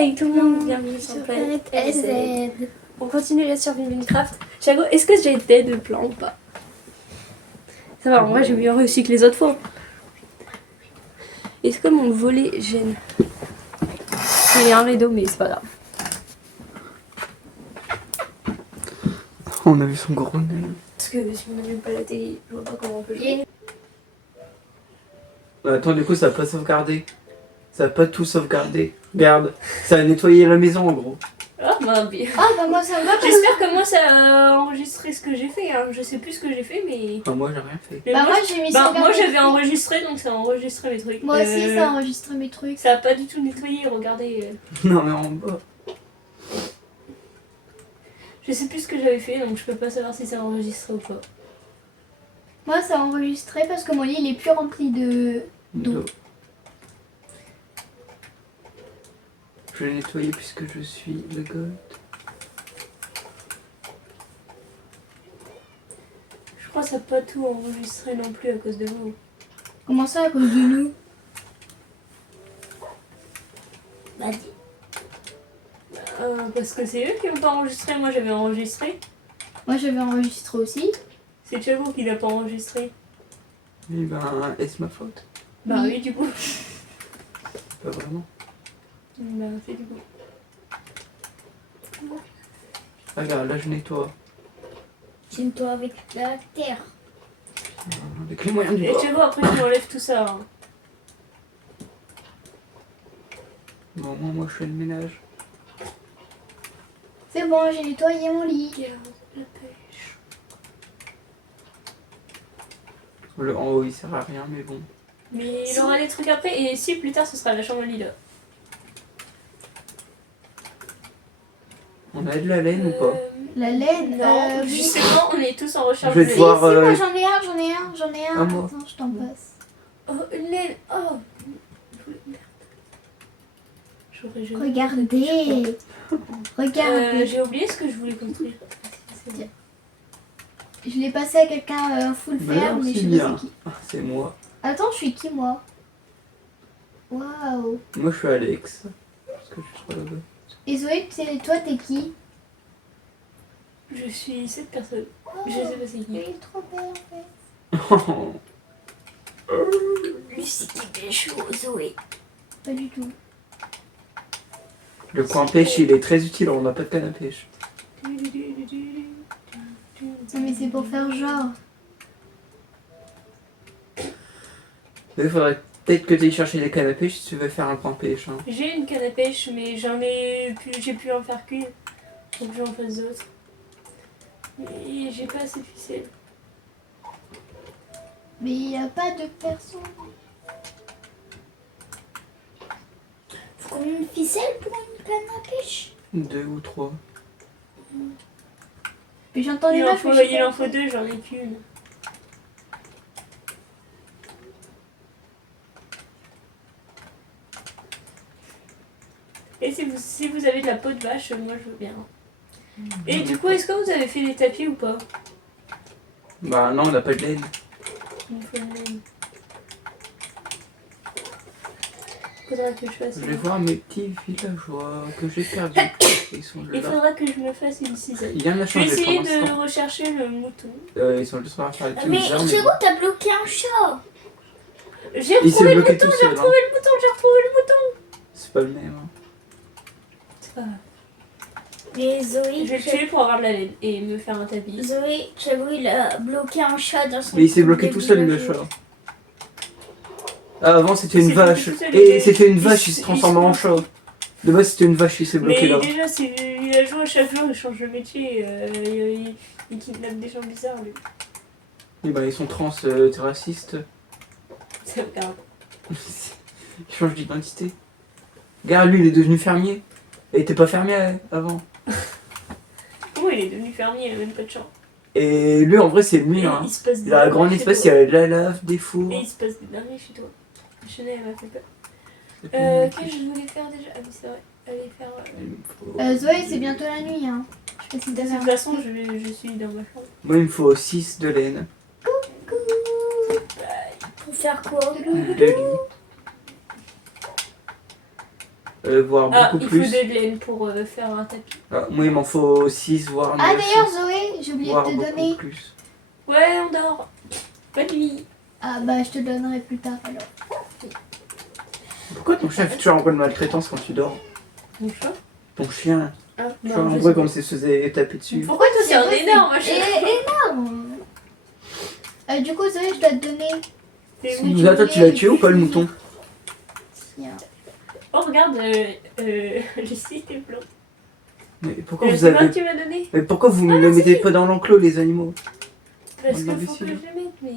Hey tout le monde, bienvenue sur Planète SZ. On continue la survie Minecraft. Chago, est-ce que j'ai dead le plan ou pas? Ça va, moi j'ai mieux réussi que les autres fois. Est-ce que mon volet gêne? Il y a un rideau, mais c'est pas grave. On a vu son gros nez. Parce que si on n'allume pas la télé, je vois pas comment on peut jouer. Attends, du coup, ça va pas sauvegarder. Ça va pas tout sauvegarder. Regarde, ça a nettoyé la maison en gros. Ah bah bien. Ah bah moi ça va. J'espère que moi ça a enregistré ce que j'ai fait. Hein. Je sais plus ce que j'ai fait, mais. Enfin, moi, j'ai rien fait. Mais Bah moi j'ai mis ça. moi j'avais enregistré, donc ça a enregistré mes trucs. Moi aussi ça a enregistré mes trucs. Ça a pas du tout nettoyé, regardez. Non, mais en bas. Je sais plus ce que j'avais fait, donc je peux pas savoir si ça a enregistré ou pas. Moi ça a enregistré parce que mon lit il est plus rempli d'eau. Je vais nettoyer puisque je suis le god. Je crois que ça n'a pas tout enregistré non plus à cause de vous. Comment ça à cause de nous? Bah dis. Parce que c'est eux qui n'ont pas enregistré, moi j'avais enregistré. Moi j'avais enregistré aussi. C'est Chago qui l'a pas enregistré. Eh ben, est-ce ma faute? Bah Oui. oui, du coup. Pas vraiment. Bah c'est du coup. Regarde, là je nettoie. Tiens-toi avec la terre. Avec les moyens du Et bord. Chago, après tu enlèves tout ça. Hein. Bon, moi je fais le ménage. C'est bon, j'ai nettoyé mon lit. La pêche. Le en haut il sert à rien, mais bon. Mais il aura des trucs après, et si plus tard ce sera la chambre à lit là. On a de la laine ou pas? La laine. Non, oui. justement, on est tous en recherche Je vais de te laine. voir. Si, moi j'en ai un. Ah, moi. Attends, je t'en passe. Oh, une laine. Oh. J'aurais jamais Regardez. Regardez. J'ai oublié ce que je voulais construire. Je l'ai passé à quelqu'un full Mais fer, non, mais je c'est sais pas bien. c'est qui. Ah, c'est moi. Attends, je suis qui moi? Waouh. Moi je suis Alex. Parce que je suis là-bas. Et Zoé, toi t'es qui? Je suis cette personne. Je sais pas c'est Il qui. est trop belle en fait. Lucie qui pêche au Zoé. Pas du tout. Le coin pêche il est très utile, on n'a pas de canne à pêche. Non mais c'est pour faire genre. Il faudrait peut-être que tu ailles chercher des cannes à pêche si tu veux faire un coin pêche. Hein. J'ai une canne à pêche, mais j'ai pu en faire qu'une. Donc j'en fasse d'autres. Mais j'ai pas assez de ficelle. Mais il n'y a pas de personne. Faut combien de ficelles pour une canne à pêche? 2 ou 3. Mais j'entends des Il vaches. en faut deux, j'en ai qu'une. Et si vous avez de la peau de vache, moi je veux bien. Et du coup, est-ce que vous avez fait des tapis ou pas? Bah non, on n'a pas de laine. Il me faut une laine. Faudra que je fasse. Je vais voir mes petits villageois que j'ai perdus. Ils sont Il là. faudra que je me fasse une cisaille. Il vient de la Je vais changer essayer pour de l'instant. rechercher le mouton. Ils sont juste en train de faire des Mais trucs bizarres, mais Chéro, t'as bloqué un chat. J'ai Il s'est retrouvé le bloqué mouton, tout j'ai seul. retrouvé Hein. le mouton, j'ai retrouvé le mouton. C'est pas le même. Hein. C'est pas grave. Mais Je Zoé, vais le tuer pour avoir de la laine et me faire un tapis. Zoé, Chéro, il a bloqué un chat dans son. Mais il s'est bloqué truc tout de seul le villageois. chat. Ah, avant c'était une C'est vache. bloqué tout seul, Et il c'était une il vache, se- il se il transforme se- en chat. De base c'était une vache, il s'est bloqué Mais là. déjà, c'est villageois, chaque jour il change de métier. Il kidnappe des gens bizarres, lui. Et bah ils sont trans, t'es raciste. C'est grave. Il change d'identité. Regarde, lui il est devenu fermier. Il était pas fermier avant. Comment il est devenu fermier, il a même pas de champ. Et lui en vrai c'est le Et mieux. Hein. il se passe des Il a un dingueries grand chez espace, il toi. y a de la lave, des fours. Et il se passe des dingueries chez toi. Chenille, elle m'a fait peur. C'est Qu'est-ce que je voulais faire déjà? Ah oui, c'est vrai. Aller faire. Il me faut- Zoé, c'est bientôt la nuit, hein. Je sais pas si De t'as toute façon, je suis dans ma chambre. Moi il me faut 6 de laine. Pour faire quoi? De lit. voire Ah, beaucoup il plus. faut de laine pour faire un tapis. Ah, moi, il m'en faut 6, voire 9. Ah d'ailleurs Zoé, j'ai oublié voire de te beaucoup donner. plus. Ouais, on dort. Bonne nuit. Ah bah je te donnerai plus tard alors. Pourquoi ton chef tu es en bonne maltraitance quand tu dors? Mon chat. Ton chien. Ah, Tu non, vois, en je vrai, sais quand pas. c'est se faisait taper dessus. Pourquoi toi c'est un possible. énorme machin? Énorme. Du coup Zoé, je dois te donner. C'est Oui. où? Toi, tu l'as tué ou pas le mouton? Tiens. Oh, regarde, le site est blanc. Mais pourquoi vous C'est moi avez. qui m'as donné. Mais pourquoi vous ne les mettez pas dans l'enclos, les animaux? Parce On qu'il l'avait faut que su. je le mette, mais.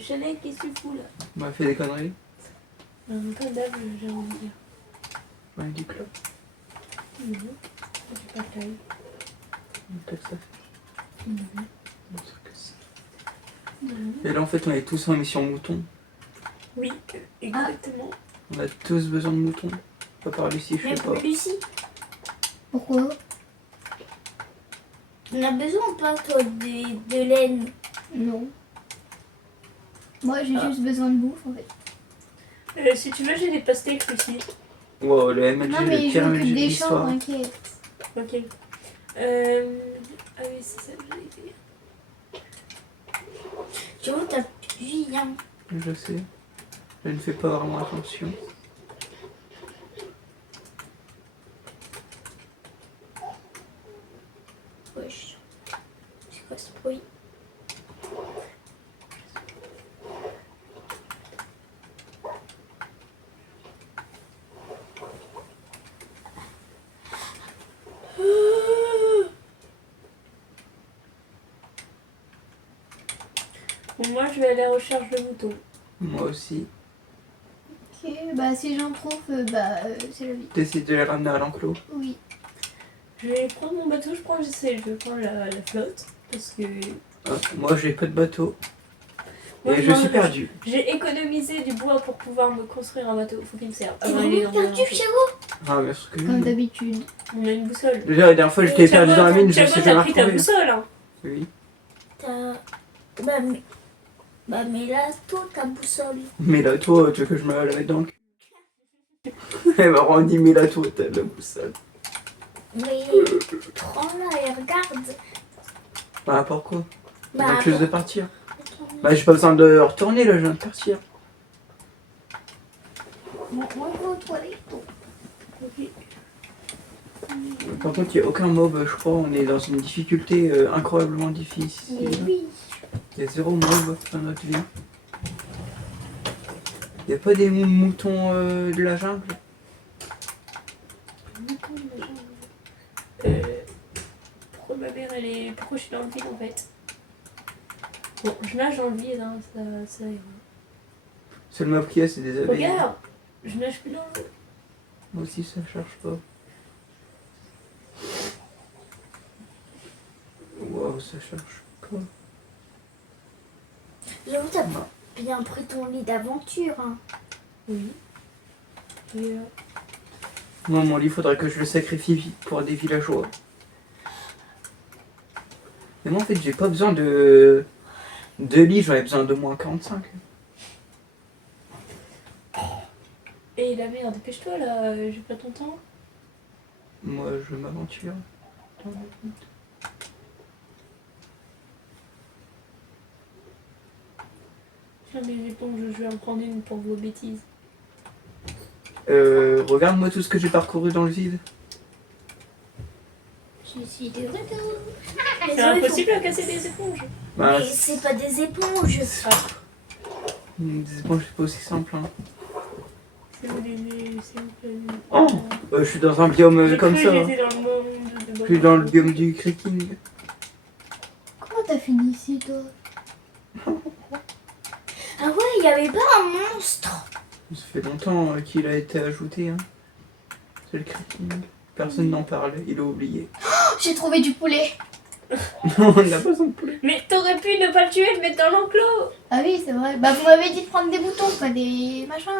Chanel, qu'est-ce que tu fous là? Bah, fait des conneries. Pas d'âge, j'ai envie de dire. Ouais, du club. J'ai pas de taille. Peut-être ça fait. Mhm. Bon, ça que ça. Et là, en fait, on est tous en mission mouton. Oui, exactement. On a tous besoin de moutons. Pas par Lucie, je Mais sais pour pas. Lucie, Pourquoi? on a besoin pas toi de laine. Non. Moi j'ai juste besoin de bouffe en fait. Si tu veux, j'ai des pastèques aussi. Wow, le MLG, Non mais le je pire MLG m'occupe de des champs, l'histoire. t'inquiète. Ok. Ah oui, c'est ça que j'allais dire. Tu vois, t'as plus de vie, hein. Je sais. Je ne fais pas vraiment attention. Wesh. C'est quoi ce bruit? Bon, moi, je vais aller à la recherche de moutons. Moi aussi. Ok, bah si j'en trouve, c'est la vie. T'essayes de les ramener à l'enclos. Oui. Je vais prendre mon bateau, je vais prendre la flotte. Parce que Ah, moi, j'ai pas de bateau. Moi, Et je moi, suis perdu. j'ai économisé du bois pour pouvoir me construire un bateau. Faut qu'il me serve. T'es avant d'aller vraiment dans un perdu, bateau. Thiago? Ah, bien sûr que Comme oui. d'habitude. On a une boussole. Déjà, la dernière fois, j'étais Thiago, perdu dans la mine, je Thiago, sais t'as jamais pris ta retrouver. boussole, hein. Oui. T'as... mais là, toi, ta boussole. Mais là, toi, tu veux que je me la mette dans le cul? Elle m'a rendu, mais là, toi, t'as la boussole. Mais prends-la et regarde. Bah, pourquoi? Bah, T'as quelque chose de partir. Bah, j'ai pas besoin de retourner, là, je viens de partir. moi, je vais aux toilettes. Ok. Par contre, il n'y a aucun mob, je crois. On est dans une difficulté incroyablement difficile. Mais oui. Il y a 0 mob dans notre vie. Il n'y a pas des moutons de la jungle? Pourquoi ma mère elle est. Pourquoi je suis dans le vide en fait? Bon, je nage dans le vide, hein, ça ira. Seul mob qu'il y a, c'est des abeilles. Regarde! Je nage plus dans l'eau. Moi aussi, ça cherche pas. Waouh, ça cherche pas. J'avoue, t'as bien pris ton lit d'aventure, hein. Oui. Et Moi, mon lit, faudrait que je le sacrifie pour des villageois. Mais moi, en fait, j'ai pas besoin de lit, j'en ai besoin de moins 45. Et la merde, dépêche-toi là, j'ai pas ton temps. Moi, je m'aventure. dans la route. Tiens, les éponges, je vais en prendre une pour vos bêtises. Regarde-moi tout ce que j'ai parcouru dans le vide. Je suis de retour. C'est impossible à casser des éponges. Bah, Mais c'est pas des éponges. des éponges, c'est pas aussi simple. Hein. C'est où les. Oh, je suis dans un biome J'ai comme cru ça. que Hein. j'étais dans le monde de Je suis dans le biome du creeking. Comment t'as fini ici toi? Ah ouais, il y avait pas un monstre. Ça fait longtemps qu'il a été ajouté. Hein. C'est le creeking. Personne n'en parle, il a oublié. Oh, j'ai trouvé du poulet. Non, on n'a pas besoin de poulet. Mais t'aurais pu ne pas le tuer et le mettre dans l'enclos. Ah oui, c'est vrai. Bah vous m'avez dit de prendre des boutons, pas des machins.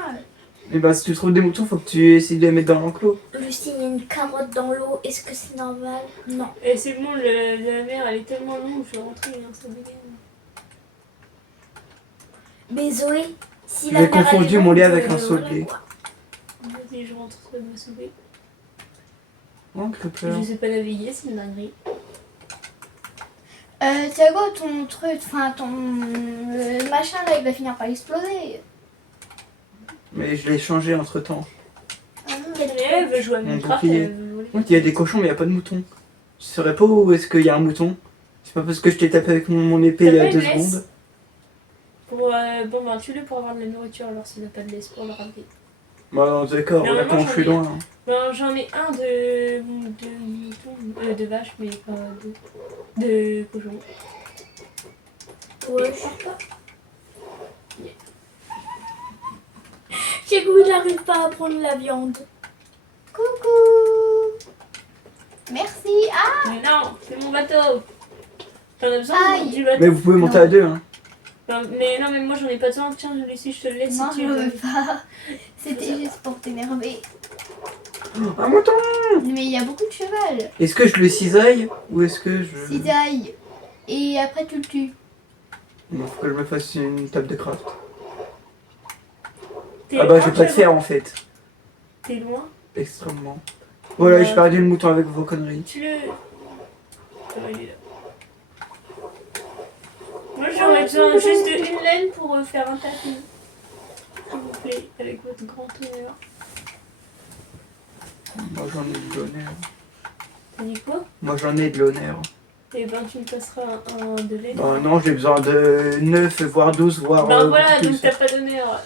Et bah, si tu trouves des moutons, faut que tu essayes de les mettre dans l'enclos. Lucie, il y a une carotte dans l'eau. Est-ce que c'est normal? Non. Et c'est bon, la mer elle est tellement longue, je vais rentrer, hein, ça dégaine. Mais Zoé, si J'ai la mer elle est confondu mon longue, lait avec un voilà, seau de lait. quoi. Vas-y, je rentre me sauver. Oh, que peur. Je sais pas naviguer, c'est une dinguerie. Thiago, ton truc, enfin ton machin là, il va finir par exploser. Mais je l'ai changé entre temps. Mais elle veut jouer à Minecraft, bouclier. elle veut voler. Oui, il y a des cochons, mais il n'y a pas de moutons. Je saurais pas où est-ce qu'il y a un mouton. C'est pas parce que je t'ai tapé avec mon épée il y a T'as pas 2 une laisse? secondes. Bon, ben tue-le pour avoir de la nourriture alors s'il n'a pas de laisse pour le ramener. Bah, d'accord, là Normalement, quand je j'en suis ai- loin. Hein. Ben, j'en ai un de moutons, de vaches, mais pas de cochons. Ouais. J'ai goût, j'arrive pas à prendre la viande. Coucou. Merci. Ah, Mais non, c'est mon bateau. T'en as besoin Aïe. du bateau? Mais vous pouvez monter Non. à 2, hein. Mais non, mais moi j'en ai pas besoin. Tiens, Lucie, je te le laisse non, si je tu veux. veux pas. C'était juste pour t'énerver. Un mouton! Mais il y a beaucoup de cheval. Est-ce que je le cisaille ou est-ce que je. Cisaille. Et après tu le tues. Il faut que je me fasse une table de craft. T'es Ah bah, je loin, vais pas le tu faire en fait. T'es loin. Extrêmement. Voilà, Ouais. j'ai perdu le mouton avec vos conneries. Tu le. Comment il est là? Moi j'aurais besoin juste d'une laine pour faire un tapis. S'il vous plaît, avec votre grand honneur. Moi j'en ai de l'honneur. T'as dit quoi? Moi j'en ai de l'honneur. Et ben tu me passeras un de laine. Bah non, j'ai besoin de 9, voire 12, voire. Ben voilà, plus. donc t'as pas d'honneur.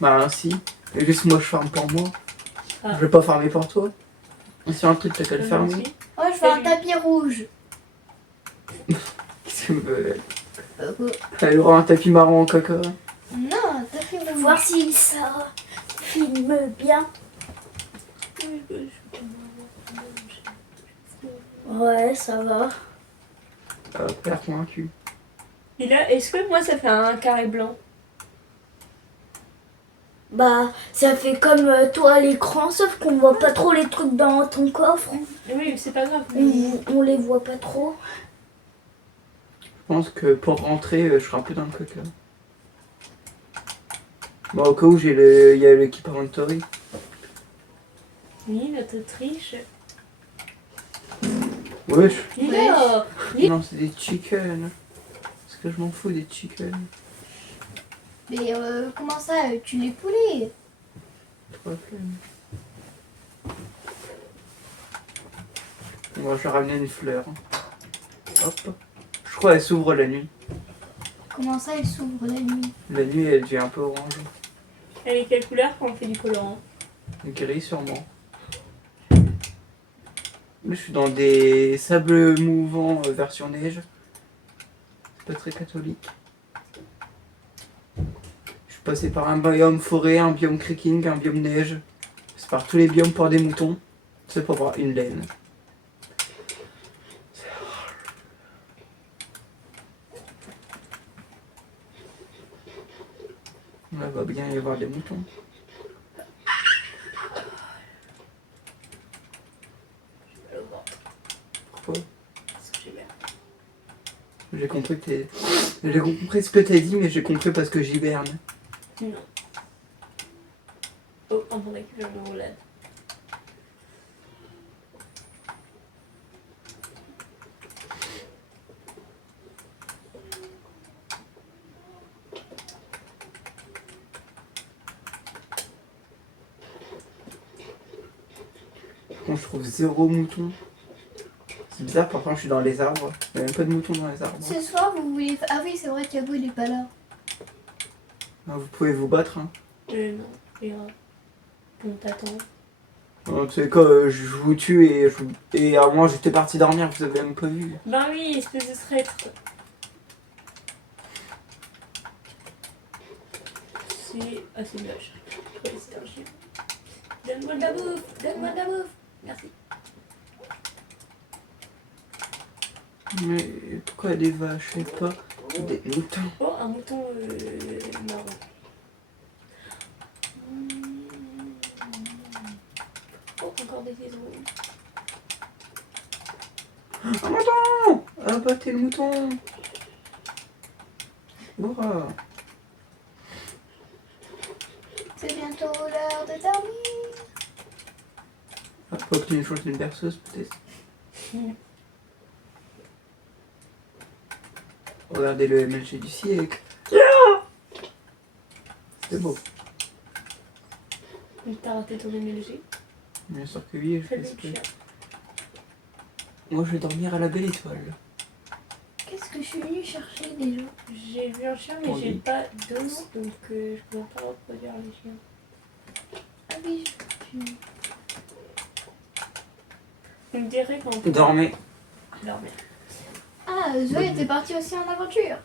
Bah si. Et juste moi je farme pour moi. Ah. Je vais pas farmer pour toi. C'est un truc, t'as qu'à le farmer. Merci. Oh, je veux un Salut. tapis rouge. Elle aura un tapis marron en caca. Non, un tapis rouge. Voir si ça filme bien. Ouais, ça va. Père convaincu. Et là, est-ce que moi ça fait un carré blanc? Bah, ça fait comme toi à l'écran, sauf qu'on voit pas trop les trucs dans ton coffre. Oui, mais c'est pas grave. On les voit pas trop. Je pense que pour rentrer, je serai un peu dans le caca. Bon, au cas où il y a l'équipe inventory. Oui, notre triche. Wesh. Lila. Non, c'est des chickens. Parce que je m'en fous des chickens. Mais comment ça, tu les poulets? Trop la flemme. Bon, je vais ramener une fleur. Hop. Je crois qu'elle s'ouvre la nuit. Comment ça, elle s'ouvre la nuit? La nuit, elle devient un peu orange. Elle est quelle couleur quand on fait du colorant? Gris sûrement. Là, je suis dans des sables mouvants version neige. C'est pas très catholique. Je suis passé par un biome forêt, un biome creeking, un biome neige. C'est par tous les biomes pour des moutons. C'est pour avoir une laine. Là, va bien y avoir des moutons. Pourquoi? Parce que j'ai l'air. J'ai compris que t'es... J'ai compris ce que t'as dit, mais j'ai compris parce que j'hiberne. Non. Oh, on récupère le roulade. Quand je trouve 0 mouton. C'est bizarre, pourtant je suis dans les arbres. Il n'y a même pas de moutons dans les arbres. Ce soir, vous voulez... Ah oui, c'est vrai, Thiago, il est pas là. Ah, vous pouvez vous battre. Hein. Non, c'est grave. On t'attend. Tu sais quoi, je vous tue et à moi j'étais parti dormir, vous avez même pas vu. Ben oui, espèce de traître. C'est moche. Ouais, c'est un chien. Donne-moi de la bouffe, donne-moi de la bouffe. Merci. Mais pourquoi des vaches et pas des moutons? Oh, un mouton marron. encore des citrouilles. Un mouton! Abattez le mouton! Hurrah! C'est bientôt l'heure de dormir. Ah, faut que tu nous chantes une berceuse peut-être. Regardez le MLG du siècle. C'est beau. T'as raté ton MLG. Bien sûr que oui, je fais Fais-le exprès. chien. Moi je vais dormir à la belle étoile. Qu'est-ce que je suis venue chercher déjà? J'ai vu un chien, mais Ton j'ai lit. pas d'eau, donc je pourrais pas reproduire les chiens. Ah oui, Vous me direz quand on Dormez. dormir. Ah, Zoé était partie aussi en aventure.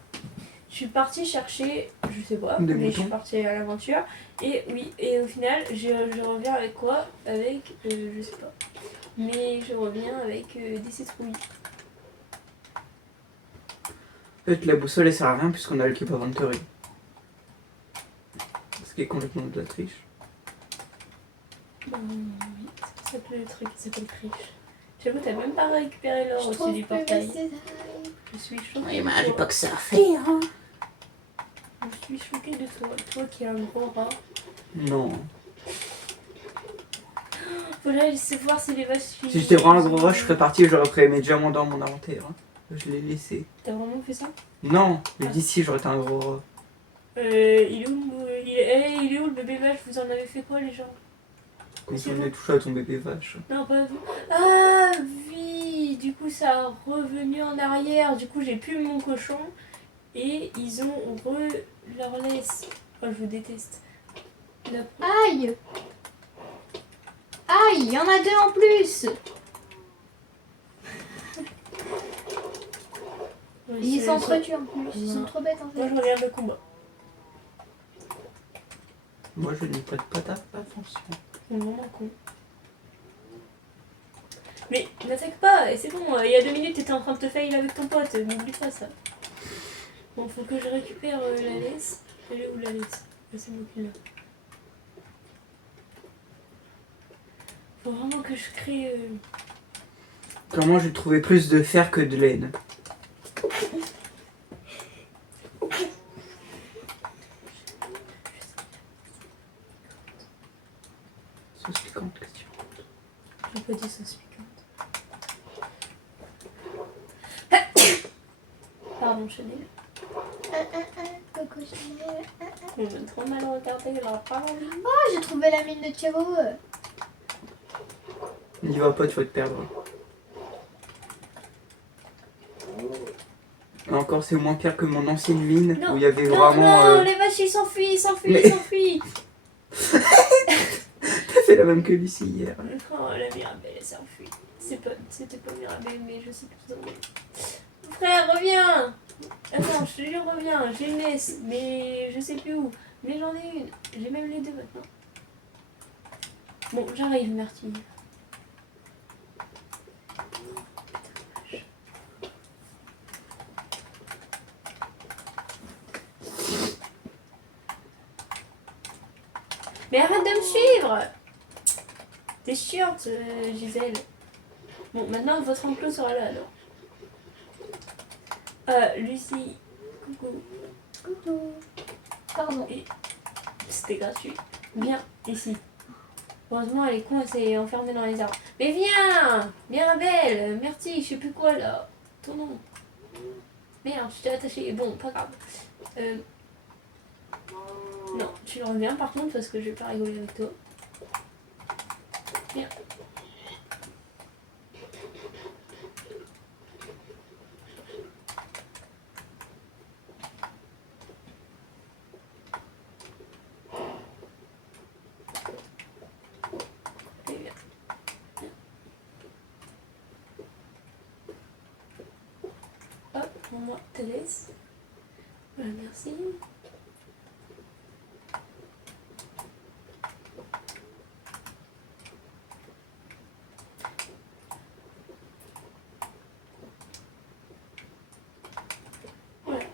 Je suis partie chercher, je sais pas, Des mais je suis moutons. partie à l'aventure. Et oui, et au final, je reviens avec quoi? Avec, je sais pas. Mais je reviens avec des citrouilles. En fait, la boussole elle sert à rien puisqu'on a le Keep Inventory. Ce qui est complètement de la triche. Oui, ça s'appelle le truc, ça s'appelle triche. J'avoue, t'as même pas récupéré l'or Je au-dessus trouve du plus mes portail. détails. Je suis choquée. Oui, mais de j'ai toi. pas que ça à faire. Hein. Je suis choquée de toi. Toi qui es un gros rat. Non. Faudrait laisser voir si les vaches. Si j'étais vraiment un gros rush, je serais parti et j'aurais pris mes diamants dans mon inventaire. Hein. Je l'ai laissé. T'as vraiment fait ça? Non, mais Ah. d'ici j'aurais été un gros rat. Il est où il est où le bébé vache? Vous en avez fait quoi les gens? Quand C'est on bon. est touché à ton bébé vache. Non, pas vous. Ah oui. Du coup, ça a revenu en arrière. Du coup, j'ai plus mon cochon. Et ils ont leur laisse. Oh, je vous déteste. La- Aïe! Aïe, il y en a deux en plus! Ouais, Ils c'est- s'entretuent en plus, ils sont Non. trop bêtes en Moi, fait. je regarde le combat. Moi je n'y prête pas attention. C'est vraiment con. Mais n'attaque pas, et c'est bon, il y a 2 minutes t'étais en train de te fail avec ton pote, n'oublie pas ça. Bon, faut que je récupère la laisse. Elle est où la laisse? Ah, c'est moi qui l'ai. Faut vraiment que je crée... Comment j'ai trouvé plus de fer que de laine? Sauce piquante, question. J'ai pas dit sauce piquante. Pardon, Chanel. Coco Chanel. On m'a trop mal regardé, elle aura pas envie. Oh, j'ai trouvé la mine de Thiago. N'y va pas, tu vas te perdre. Et encore, c'est moins pire que mon ancienne mine Non, où il y avait non, vraiment. non, les vaches ils s'enfuient, ils s'enfuient, Mais- ils s'enfuient. T'as fait la même que Lucie hier. Oh, la Mirabelle, elle s'enfuit. C'était pas Mirabelle, mais je sais plus son nom. Frère, reviens. Attends, je te jure, reviens. J'ai une laisse, mais je sais plus où. Mais j'en ai une. J'ai même les deux maintenant. Bon, j'arrive, Martine. Mais arrête de me suivre. T'es chiante, Gisèle. Bon, maintenant, votre enclos sera là, alors. Lucie, coucou. Coucou. Pardon. C'était gratuit. Viens, ici. Heureusement, elle est con, elle s'est enfermée dans les arbres. Mais viens, Mirabelle, merci, je sais plus quoi, là. Ton nom. Merde, je t'ai attaché. Bon, pas grave. Non, tu reviens par contre, parce que je vais pas rigoler avec toi. Viens. Et viens. Hop, moi, te laisse. Voilà, merci. Voilà.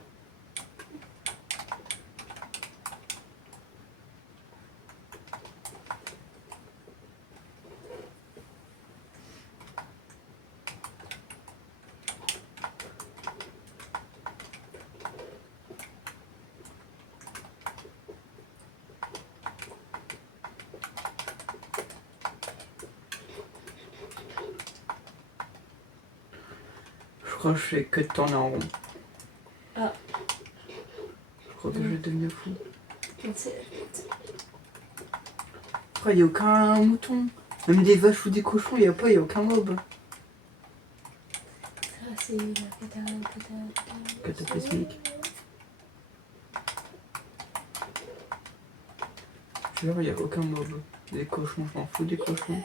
crois que je fais que de tourner en rond. Ah. Je crois que je vais devenir fou. C'est la fête. Pourquoi il n'y a aucun mouton? Même des vaches ou des cochons, il n'y a pas, il n'y a aucun mob. Ça, c'est la Cataclysmique. Je jure, il n'y a aucun mob. Des cochons, je m'en fous des cochons.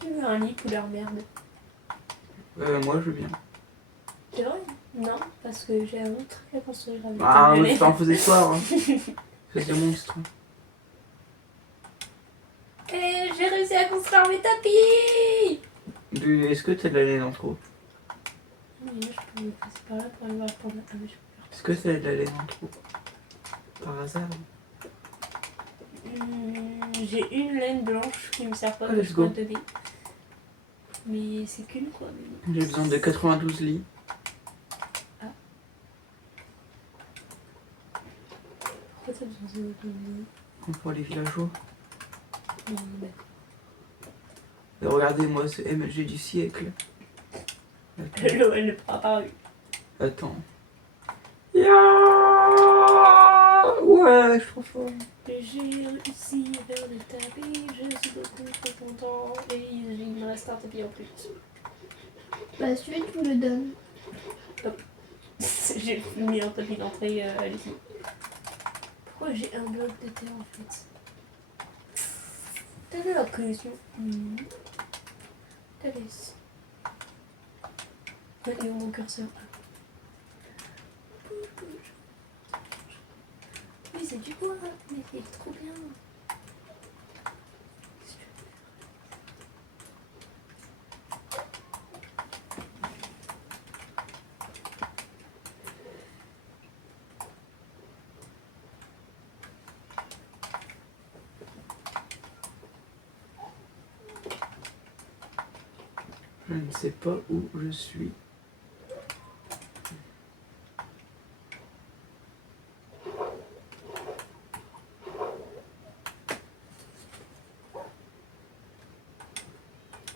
Tu veux un lit couleur merde? Moi je veux bien. C'est vrai? Non, parce que j'ai un autre truc à construire avec Ah, ton moi bébé. je t'en faisais peur. Hein. C'est des monstres. Et j'ai réussi à construire mes tapis! Est-ce que t'as de la laine en trop? Mais là, je peux me passer par là pour aller voir pour la... Ah, mais je peux Est-ce que t'as de la laine en trop? Par hasard? J'ai une laine blanche qui me sert pas Ah, pour let's go. un tapis. Mais c'est qu'une quoi. Mais... J'ai besoin de 92 lits. Pourquoi t'as besoin de lit? Pour les villageois. Non, mais... Et regardez, moi c'est MLG du siècle. Attends. L'eau, elle n'est pas apparue. Attends. Ya ouais, je suis trop fort. J'ai réussi à faire des tapis, je suis beaucoup trop content. Et il me reste un tapis en plus. Bah, celui tu me le donnes. J'ai mis un tapis d'entrée ici. Pourquoi j'ai un bloc de terre en fait? T'as de la question. T'as laissé. Ouais, et où mon curseur? Oui, c'est du bois, mais c'est trop bien. Je ne sais pas où je suis.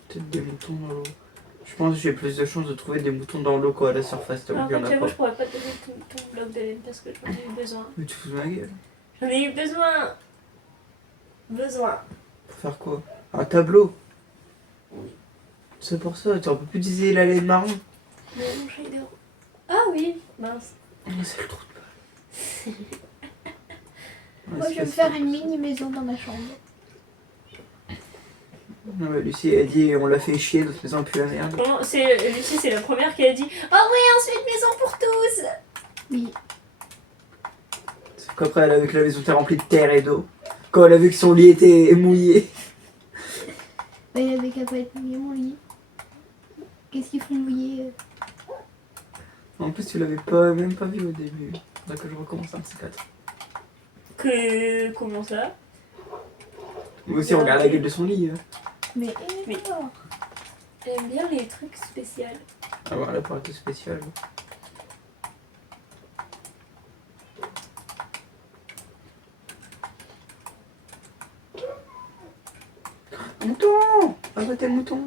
Peut-être des moutons dans l'eau. Je pense que j'ai plus de chances de trouver des moutons dans l'eau qu'à la surface. Alors, Donc il y en a j'avoue, pas. je pourrais pas te donner ton bloc de laine parce que j'en ai eu besoin. Mais tu fous de ma gueule. J'en ai eu besoin. Besoin. Pour faire quoi? Un tableau? Oui. C'est pour ça, tu peux plus utiliser la laine marron. Mais mon shader. Ah oui, mince. Oh, c'est le trou de balle. Moi, je vais me faire une mini maison dans ma chambre. Non, mais Lucie a dit on l'a fait chier, notre maison pue la merde. Bon, Lucie, c'est la première qui a dit oh oui, ensuite maison pour tous. Oui. Sauf qu'après, elle a vu que la maison était remplie de terre et d'eau. Quand elle a vu que son lit était mouillé. Bah, il avait qu'à pas être mouillé, mon lit. Qu'est-ce qu'ils font mouiller? En plus, tu l'avais pas, même pas vu au début. Donc je recommence un de ces quatre. Comment ça? Moi aussi, regarde la gueule de son lit. Mais, Mais- alors, J'aime bien les trucs spéciaux. Ah voilà, pour être spécial. Mouton! Arrêtez le mouton!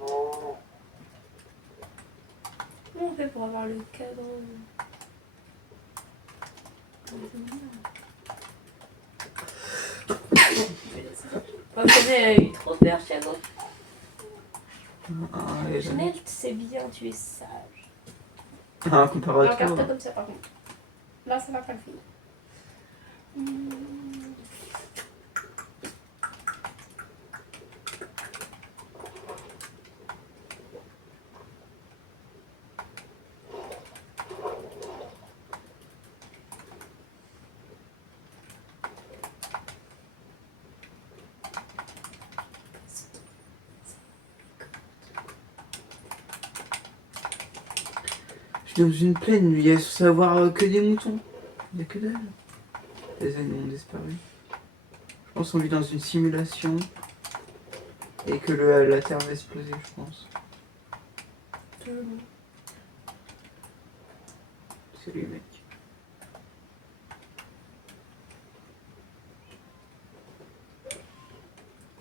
Oh. Comment on fait pour avoir le cadre? Oh, elle a eu trop peur, Thiago. Ah, et là. Jeanette, c'est bien, tu es sage. Ah, comparé à Regarde pas toi. comme ça, par contre. Là, ça va pas le faire. Je suis dans une plaine, il y a savoir que des moutons. Il n'y a que dalle. Les animaux ont disparu. Je pense qu'on vit dans une simulation et que la Terre va exploser, je pense. Salut mec.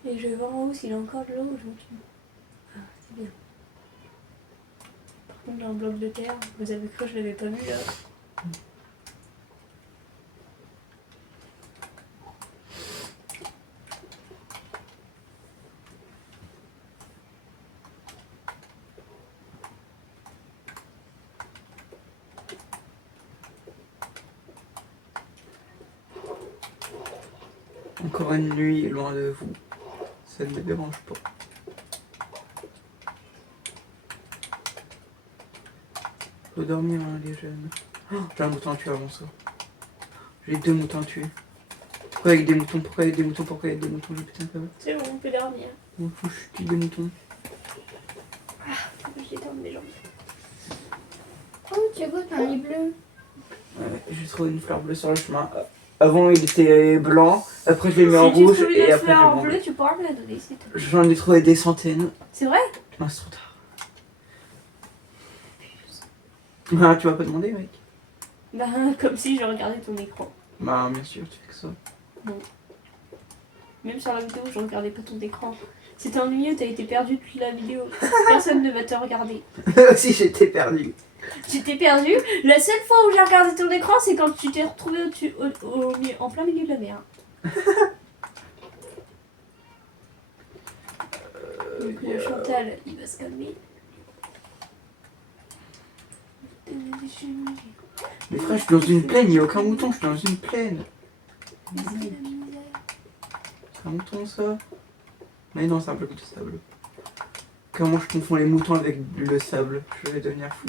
Et je vais voir en haut s'il y a encore de l'eau aujourd'hui. Ah, c'est bien. Par contre, j'ai un bloc de terre. Vous avez cru que je l'avais pas vu là. Encore une nuit loin de vous. Ça ne me dérange pas. Faut dormir, hein, les jeunes. Oh, j'ai un mouton à tuer avant ça. J'ai 2 moutons à tuer. Pourquoi avec des moutons? Pourquoi avec des moutons? Pourquoi avec des moutons? J'ai putain de C'est bon, on peut dormir. m'en fous, je suis qui des moutons. J'ai tendé mes jambes. Oh, tu goûtes un lit bleu. Ouais, j'ai trouvé une fleur bleue sur le chemin. Avant il était blanc, après je l'ai mis en Si tu rouge trouves et une après je l'ai fleur mis en bleue, bleu. tu pourras me la donner, c'est tout. J'en ai trouvé des centaines. C'est vrai? Non, c'est trop tard. Ah, tu vas pas demander, mec? Bah, comme si je regardais ton écran. Bah, bien sûr, tu fais que ça. Même sur la vidéo, je regardais pas ton écran. C'était ennuyeux, t'as été perdu depuis la vidéo. Personne ne va te regarder. Si j'étais perdu. Tu t'es perdu. La seule fois où j'ai regardé ton écran, c'est quand tu t'es retrouvé en plein milieu de la mer. Donc, Chantal, il va se calmer. Mais frère, je suis dans une plaine, il n'y a aucun mouton, je suis dans une plaine. C'est un mouton ça? Mais non, c'est un bloc de sable. Comment je confonds les moutons avec le sable? Je vais devenir fou.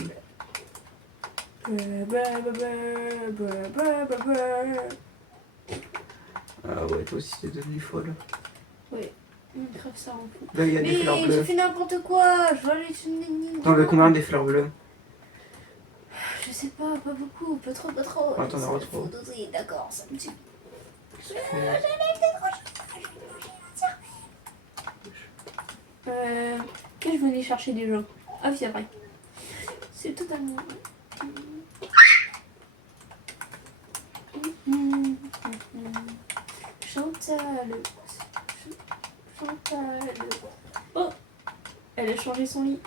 Ah ouais, toi aussi t'es devenue folle. Grave, ça rend fou. Là, il y a des fleurs Mais bleues. j'ai fait n'importe quoi. Je vois les T'en veux combien des fleurs bleues? Je sais pas, pas beaucoup, pas trop, pas trop. Ah, t'en auras trop. Faut doser, d'accord, ça me suffit. Qu'est-ce que tu fais? Que je venais chercher des gens. Ah oui, c'est vrai. C'est totalement... Chantal. Chantal. Oh, elle a changé son lit.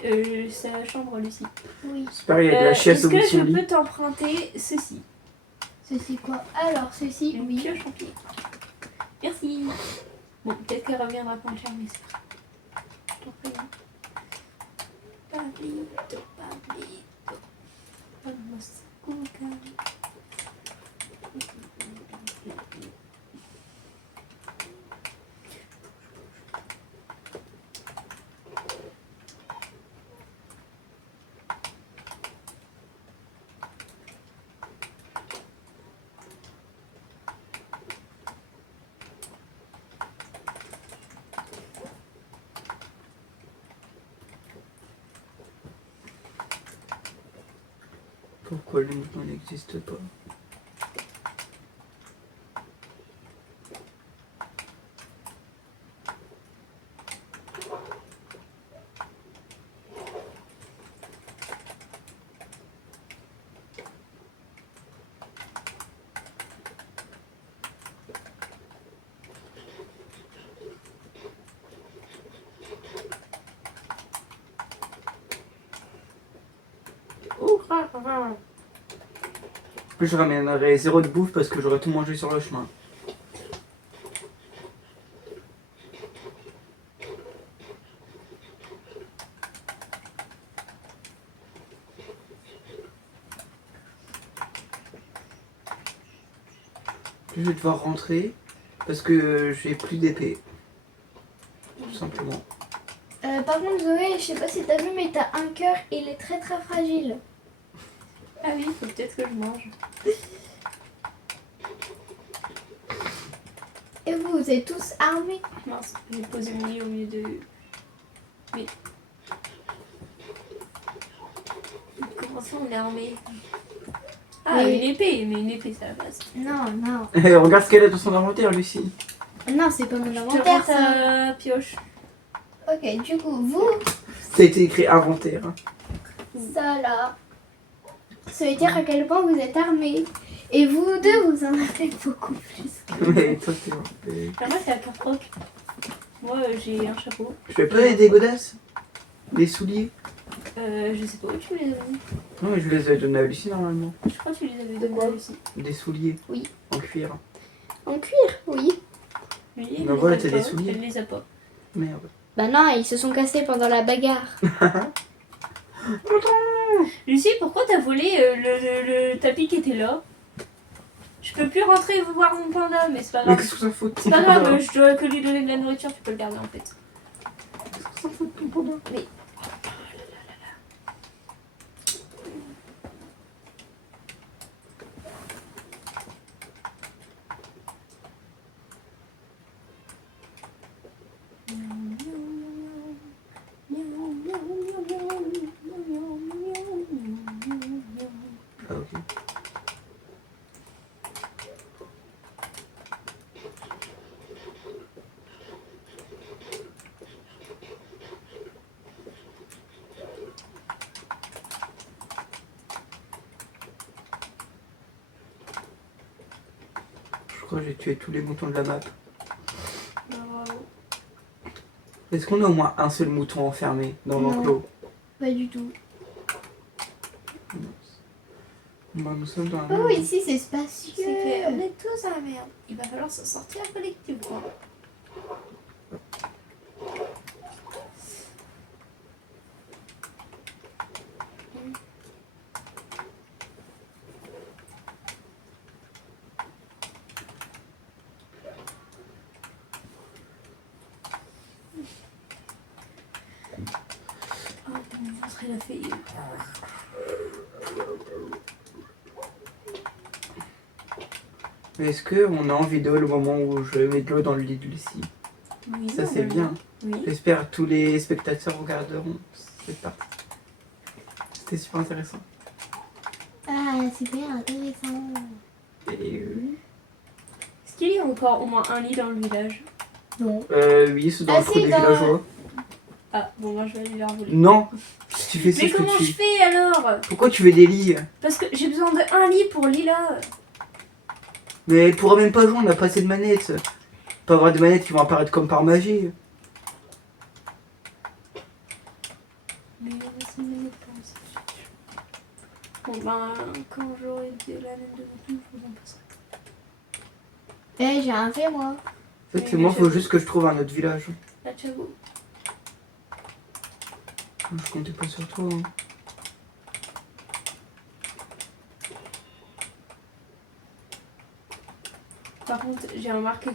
Sa chambre, Lucie. Oui. C'est pareil, il y a de la chiasse Est-ce au bout de que son je lit. peux t'emprunter ceci? Ceci quoi? Alors, ceci, Une oui. pioche en pied. Merci. Bon, peut-être qu'elle reviendra quand je mais c'est je t'en prie. Pablito, Pablito. Vamos a jugar. Pourquoi le mouton n'existe pas? En plus, je ramènerai 0 de bouffe parce que j'aurais tout mangé sur le chemin. Je vais devoir rentrer parce que j'ai plus d'épée. Tout simplement. Par contre, Zoé, je sais pas si t'as vu, mais t'as un cœur et il est très très fragile. Ah oui, faut peut-être que je mange. Et vous, vous êtes tous armés? Mince, j'ai posé mon lit au milieu de... Mais... Comment ça on est armé? Ah, Oui. une épée, mais une épée, c'est la base. Non, non. Eh, regarde ce qu'elle a dans son inventaire, Lucie. Non, c'est pas mon Tu inventaire, rends ça. ta pioche. Ok, du coup, vous, Ça a été écrit inventaire. ça là, ça veut dire à quel point vous êtes armés. Et vous deux, vous en avez beaucoup plus. Mais toi, t'es... Ah, moi, c'est la carte rock. Moi, j'ai un chapeau. Je fais pas des godasses? Des souliers? Je sais pas où tu les avais mis. Non, mais je les avais donnés à Lucie normalement. Je crois que tu les avais donnés aussi. Des souliers. Oui. En cuir. En cuir, oui. Lui, Mais il les voilà, a t'as pas. des souliers. Elle les a pas. Merde. Bah non, ils se sont cassés pendant la bagarre. Lucie, pourquoi t'as volé le tapis qui était là? Je peux plus rentrer voir mon panda, mais c'est pas Mais grave. qu'est-ce que ça fout? C'est pas grave, je dois que lui donner de la nourriture, tu peux le garder en fait. Qu'est-ce que ça fout de ton panda? Mais. Ah, ok. Je crois que j'ai tué tous les moutons de la map. Bravo. Est-ce qu'on a au moins un seul mouton enfermé dans Non. l'enclos? Pas du tout. Bah, nous sommes dans un Oh, ici c'est spacieux. C'est fait, on est tous dans la merde. Il va falloir s'en sortir collectivement. Oh, mon ventre, il a fait. Mais est-ce qu'on a en vidéo le moment où je mets de l'eau dans le lit de Lucie? Oui, Ça c'est bien. Oui. J'espère que tous les spectateurs regarderont cette partie. C'était super intéressant. Ah, super intéressant. Et Est-ce qu'il y a encore au moins un lit dans le village? Non. oui, c'est dans Ah, le trou si, des dans- villageois. Ah, bon, moi je vais aller leur voler. Non, si tu fais ça, Mais je te comment je tue. fais alors? Pourquoi tu veux des lits? Parce que j'ai besoin d'un lit pour Lila. Mais elle pourra même pas jouer, on n'a pas assez de manettes. On peut avoir des manettes qui vont apparaître comme par magie. Mais c'est une minute pour ça. Bon ben, quand j'aurai de la laine de mouton, je vous en passerai. Eh, j'ai un fait moi. En fait, Oui, c'est moi, mais faut je- juste que je trouve un autre village. La Chago. Je comptais pas sur toi. Hein. Par contre, j'ai remarqué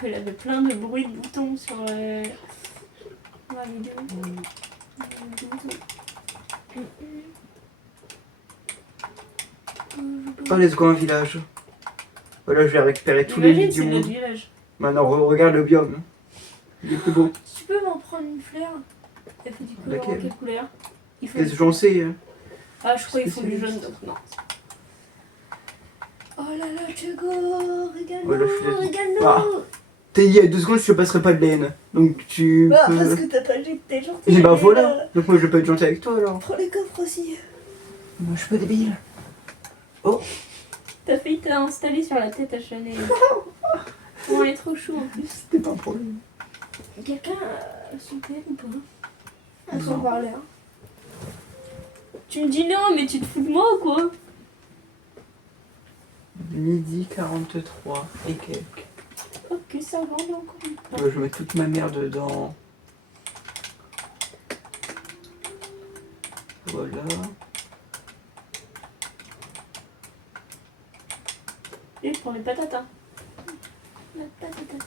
qu'elle avait plein de bruit de boutons sur la vidéo. De boutons. Oh, let's go un village. Voilà, je vais récupérer tous les lits Imagine, du c'est monde. notre village. Maintenant, regarde le biome. Il est plus beau. Tu peux m'en prendre une fleur? Elle fait du colorant, Laquelle? quelle couleur? Il faut Qu'est-ce que j'en sais? Hein. Ah, je crois qu'il faut du Spécialiste. jaune, donc non. Oh là là, Chago, regarde-nous, Ouais, là, je suis désolé. regarde-nous. Ah. T'as dit il y a 2 secondes, je te passerai pas de laine. Donc tu Bah, peux... parce que t'as pas t'es gentil. Et bah mais, voilà. Donc moi je vais pas être gentil avec toi alors. Prends les coffres aussi. Moi je suis pas débile. T'as failli t'installer sur la tête à Chanel. Oh, elle est trop chou en plus. C'était pas un problème. Quelqu'un a son père ou pas? À Non. son parleur. Tu me dis non, mais tu te fous de moi ou quoi? Midi 43 et quelques. Ok, ça va, on a encore une fois. Je vais mettre toute ma merde dedans. Voilà. Et je prends les patates. Hein. La patatata.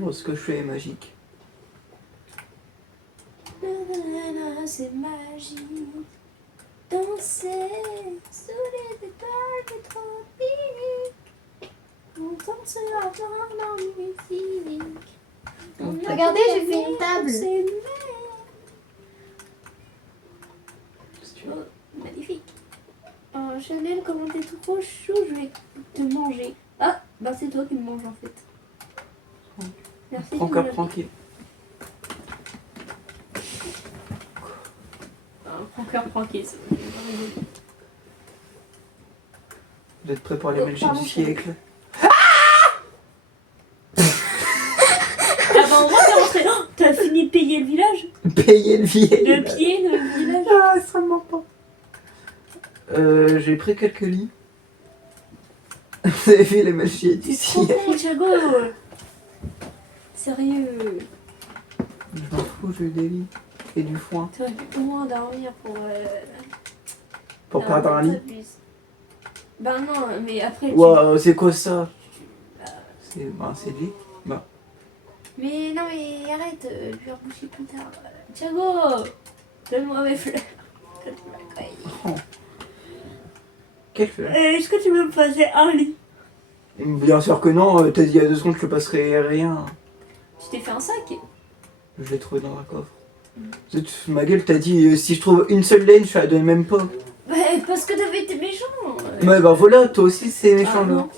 Oh, ce que je fais est magique. Nanana, c'est magique. Danser sous les étoiles, c'est trop mignon. On s'en sera dans les physiques. Regardez, j'ai fait une table. C'est magnifique. Oh, Chanel, comment t'es trop chaud, je vais te manger. Ah, bah c'est toi qui me manges en fait. Merci. Prends de me cœur le- tranquille. Prends cœur tranquille. Ça va être rigolo. Vous êtes prêts pour les Belgiques pardon, du siècle? Ah bah au moins t'es rentré. Oh, t'as fini de payer le village? Payer le De vieil. pied le village? Ah, ça me pas. J'ai pris quelques lits. Vous avez vu les Belgiques du C'est trop siècle? con, Thiago. Sérieux. Je m'en fous, j'ai des lits. Et du foin. T'aurais pu au moins dormir Pour perdre un lit. Bah non, mais après. Waouh, c'est quoi ça? C'est le lit. Mais non, mais arrête, je vais reboucher plus tard. Thiago, donne-moi mes fleurs. Quelle fleur? Est-ce que tu veux me passer un lit? Bien sûr que non, t'as dit il y a 2 secondes que je te passerai rien. Tu t'es fait un sac? Je l'ai trouvé dans un coffre. Ma gueule, t'as dit si je trouve une seule laine, je te la donne même pas. Bah, parce que t'avais été méchant. Ouais, bah voilà, toi aussi c'est méchant Ah, là. non.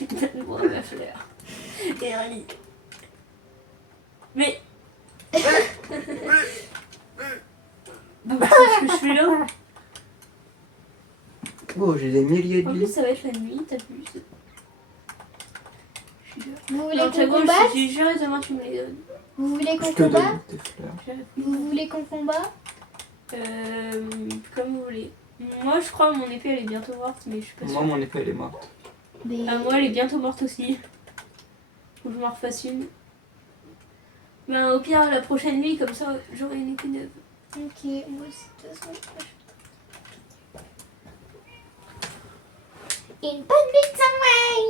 Donne-moi ma fleur. Et un lit. Mais. Bah, qu'est-ce que je fais là? Oh, j'ai des milliers de En plus, lits. ça va être la nuit, t'as vu? Vous voulez Non, qu'on Thiago, combatte? j'ai juré demain tu me les donnes. Vous voulez qu'on Je te combatte? donne tes fleurs. Vous voulez qu'on combatte? Comme vous voulez. Moi, je crois que mon épée elle est bientôt morte, mais je suis pas Moi, sûre. mon épée elle est morte. Mais... Ah, moi, elle est bientôt morte aussi. Faut que je m'en refasse une. Ben, au pire, la prochaine nuit, comme ça, j'aurai une épée neuve. Ok, moi aussi, de toute façon, une bonne nuit de sommeil!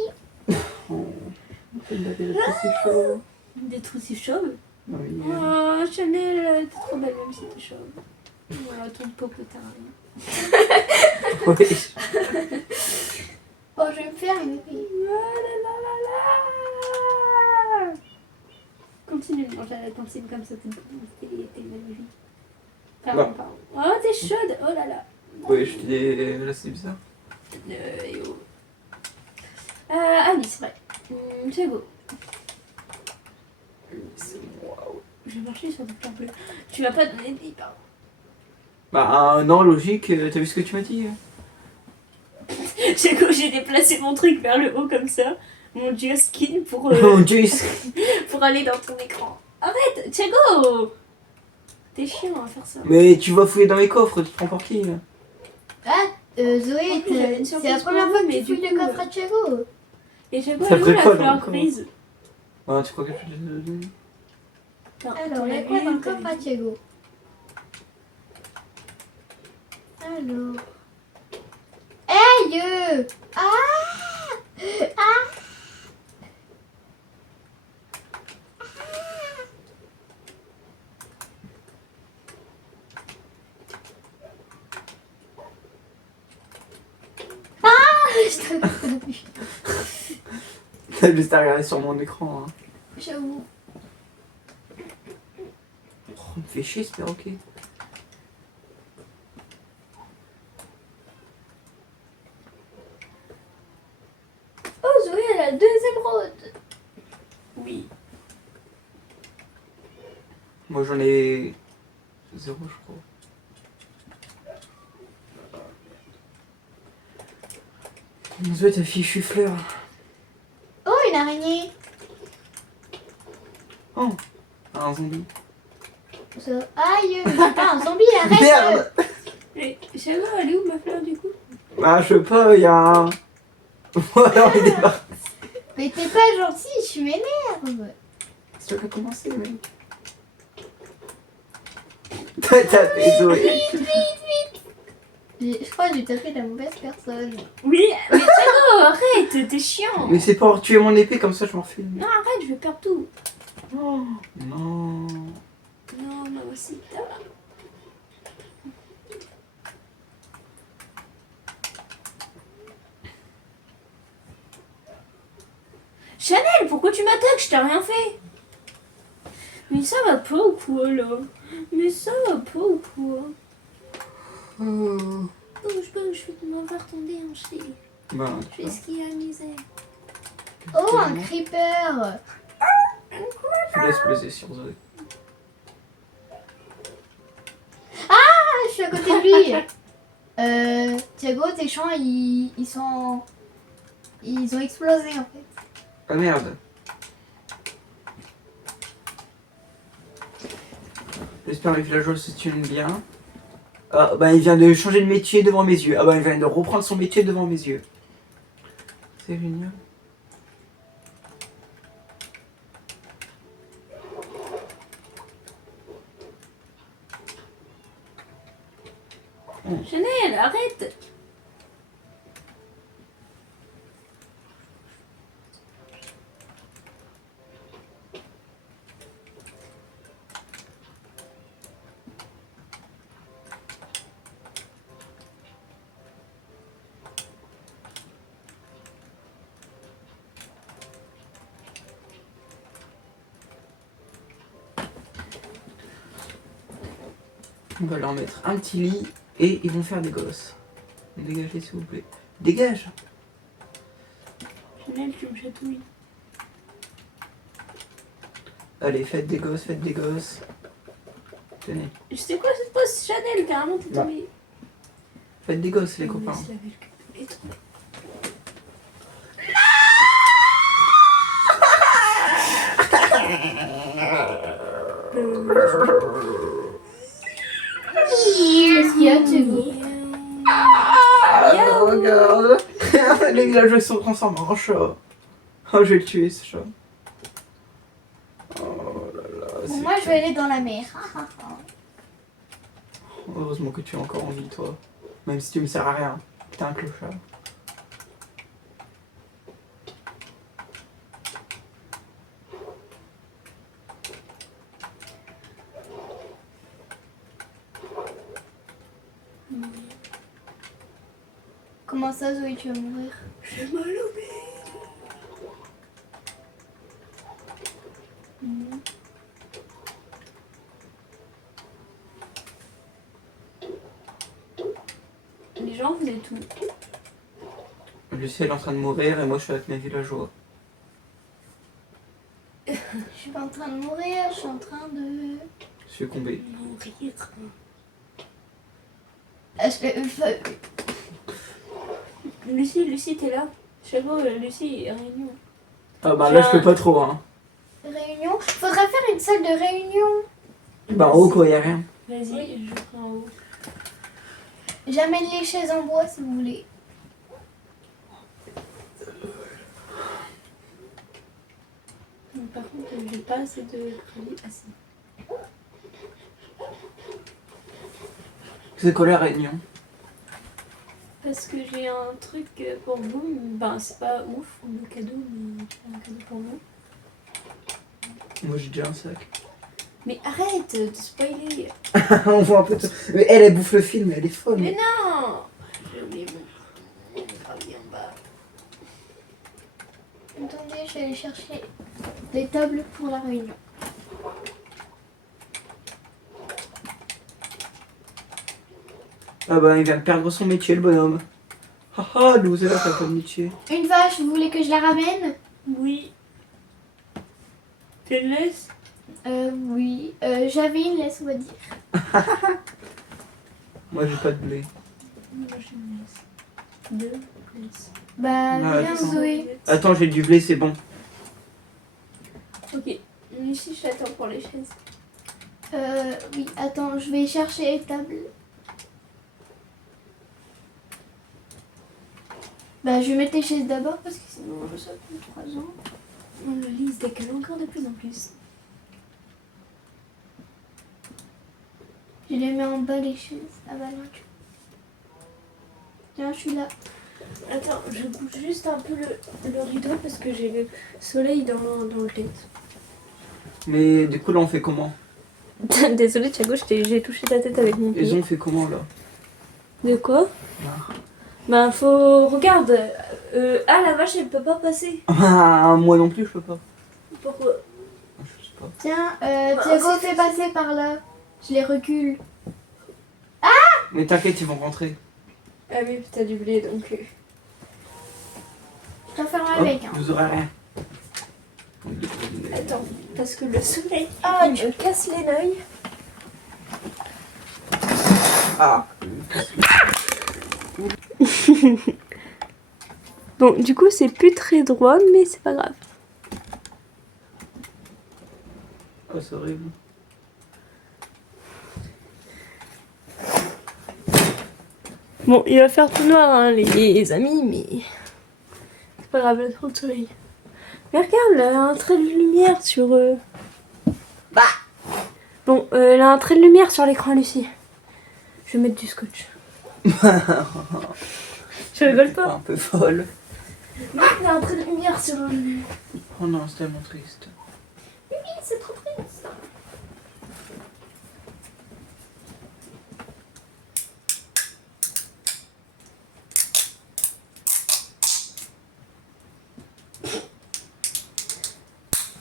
C'est chaud. Des trous si chauves. Oui. Oh, Chanel, t'es trop belle, même si t'es chauve. Voilà, ton popotin. Rien. Oui. Oh, je vais me faire une... Continue de manger à la cantine comme ça, t'es magnifique. Bah. Pardon. Oh, t'es chaude, oh là là. Oui, je dis là c'est bizarre. Yo. Ah oui, c'est vrai. Thiago, C'est waouh. je vais marcher sur des plans bleus. Tu m'as pas donné de vie, pardon. Bah non, logique, t'as vu ce que tu m'as dit? Thiago, j'ai déplacé mon truc vers le haut comme ça. Mon dieu skin pour, Mon dieu, pour aller dans ton écran. Arrête, Thiago. T'es chiant à faire ça. mais tu vas fouiller dans les coffres, tu te prends pour qui là? Ah, Zoé, En plus, j'avais une c'est surprise la première pour fois vous, que mais tu fouilles du le coup, coffre à Thiago. Et Thiago, Ça elle est où ferait la quoi dans fleur le corps? grise? Ah, tu crois que je te Attends, Alors, il y a quoi dans le coffre à Thiago? Alors... Aïe! Ah! Ah! Ah! Je t'avais pas vu. T'as juste à regarder sur mon écran. Hein. J'avoue. Oh, me fait chier ce perroquet. Oh, Zoé, elle a 2 émeraudes. Oui. Moi j'en ai 0 je crois. Zoé, ta fichue fleur. Oh, une araignée. Oh, un zombie. Ça... Aïe, c'est pas un zombie, arrête. Merde. Et Thiago, elle est où ma fleur du coup? Ah, je sais pas, il y a un. Voilà, on est débarqué. Mais t'es pas gentil, je m'énerve. C'est toi qui as commencé, mec. T'as tapé Zoé. Vite, vite, vite. Je crois que j'ai tapé la mauvaise personne. Oui, mais Thiago, arrête, t'es chiant. Mais c'est pour tuer mon épée, comme ça je m'en file. Non, arrête, je vais perdre tout. Oh, non. Non, Mamacita. Chanel, pourquoi tu m'attaques? Je t'ai rien fait. Mais ça va pas ou quoi là? Mais ça va pas ou quoi? Bouge, bouge, je vais m'en faire tomber un chien. Bah, Je vais skier à misère. Oh, un creeper. je laisse baiser sur Zoé. Ah, je suis à côté de lui. Thiago, tes champs, ils ont explosé en fait. Ah merde. J'espère que les villageois se tiennent bien. Ah bah il vient de changer de métier devant mes yeux. Ah bah il vient de reprendre son métier devant mes yeux. C'est génial. Chanel, arrête. On va leur mettre un petit lit et ils vont faire des gosses. Dégagez s'il vous plaît. Dégage. Chanel, tu me chatouilles. Allez, faites des gosses, faites des gosses. Tenez, C'est quoi cette pose Chanel? Carrément, t'es Bah. tombée. faites des gosses les On copains. laisse laver le cul. Et trop. Qu'est-ce qu'il y a, Thiago? Oh, regarde. Les villageois sont transformés en chat. Oh, je vais le tuer ce chat. Oh là là. c'est Moi, je vais aller dans la mer. Heureusement que tu es encore en vie, toi. Même si tu me sers à rien. T'es un clochard. Comment ça, Zoé, tu vas mourir? J'ai mal au bide. Les gens, vous êtes où? Lucie elle est en train de mourir et moi je suis avec mes villageois. Je suis pas en train de mourir, je suis en train de... Succomber. Mourir. Lucie, t'es là? Chago, Lucie, réunion. Ah bah là je peux pas trop hein. Réunion. Faudrait faire une salle de réunion. Bah en haut quoi, y'a rien. Vas-y, je prends en haut. J'amène les chaises en bois si vous voulez. Par contre, j'ai pas assez de crédit. Assez. C'est quoi la réunion? Parce que j'ai un truc pour vous. Ben, c'est pas ouf, le cadeau, mais j'ai un cadeau pour vous. Moi j'ai déjà un sac. Mais arrête de spoiler. On voit un peu de... Mais elle bouffe le film, elle est folle. Mais non, j'ai oublié mon gravier en bas. Attendez, je vais aller chercher les tables pour la réunion. Ah bah il vient de perdre son métier le bonhomme. Haha, loser, t'as pas de métier. Une vache, vous voulez que je la ramène? Oui. Tu le laisses? Oui. J'avais une laisse, on va dire. Moi j'ai pas de blé. Moi, je me laisse. Deux laisse. Bah, Ouais, viens, attends. Zoé. Attends, j'ai du blé, c'est bon. Ok. Lucie, je t'attends pour les chaises. Oui, attends, je vais chercher les tables. Bah, je vais mettre les chaises d'abord parce que sinon ça prend 3 ans. On le lise décale encore de plus en plus. Je les mets en bas les chaises. Ah bah non, tu... Tiens, je suis là. Attends, je bouge juste un peu le rideau parce que j'ai le soleil dans le tête. Mais du coup, là, on fait comment? Désolée, Thiago, j'ai touché ta tête avec mon Ils pied. ont fait comment, là? De quoi? Ah. Ben, faut... Regarde. La vache, elle peut pas passer. Ah, moi non plus, je peux pas. Pourquoi? Je sais pas. Tiens, Ah, Thiago c'est fait passer par là. Je les recule. Mais t'inquiète, ils vont rentrer. Ah oui, t'as du blé, donc... Je t'enferme Hop, avec. Hein. vous aurez rien. Attends, parce que le soleil, il me casse les l'œil. Ah. Bon, du coup, c'est plus très droit, mais c'est pas grave. Oh, c'est horrible. Bon, il va faire tout noir, hein, les amis, mais... C'est pas grave, il y a trop de soleil. Mais regarde, là, elle a un trait de lumière sur... Bah. Bon, elle a un trait de lumière sur l'écran, Lucie. Je vais mettre du scotch. Je rigole pas. Un peu folle. Non, elle a un trait de lumière sur... Oh non, c'est tellement triste. Oui, c'est trop triste.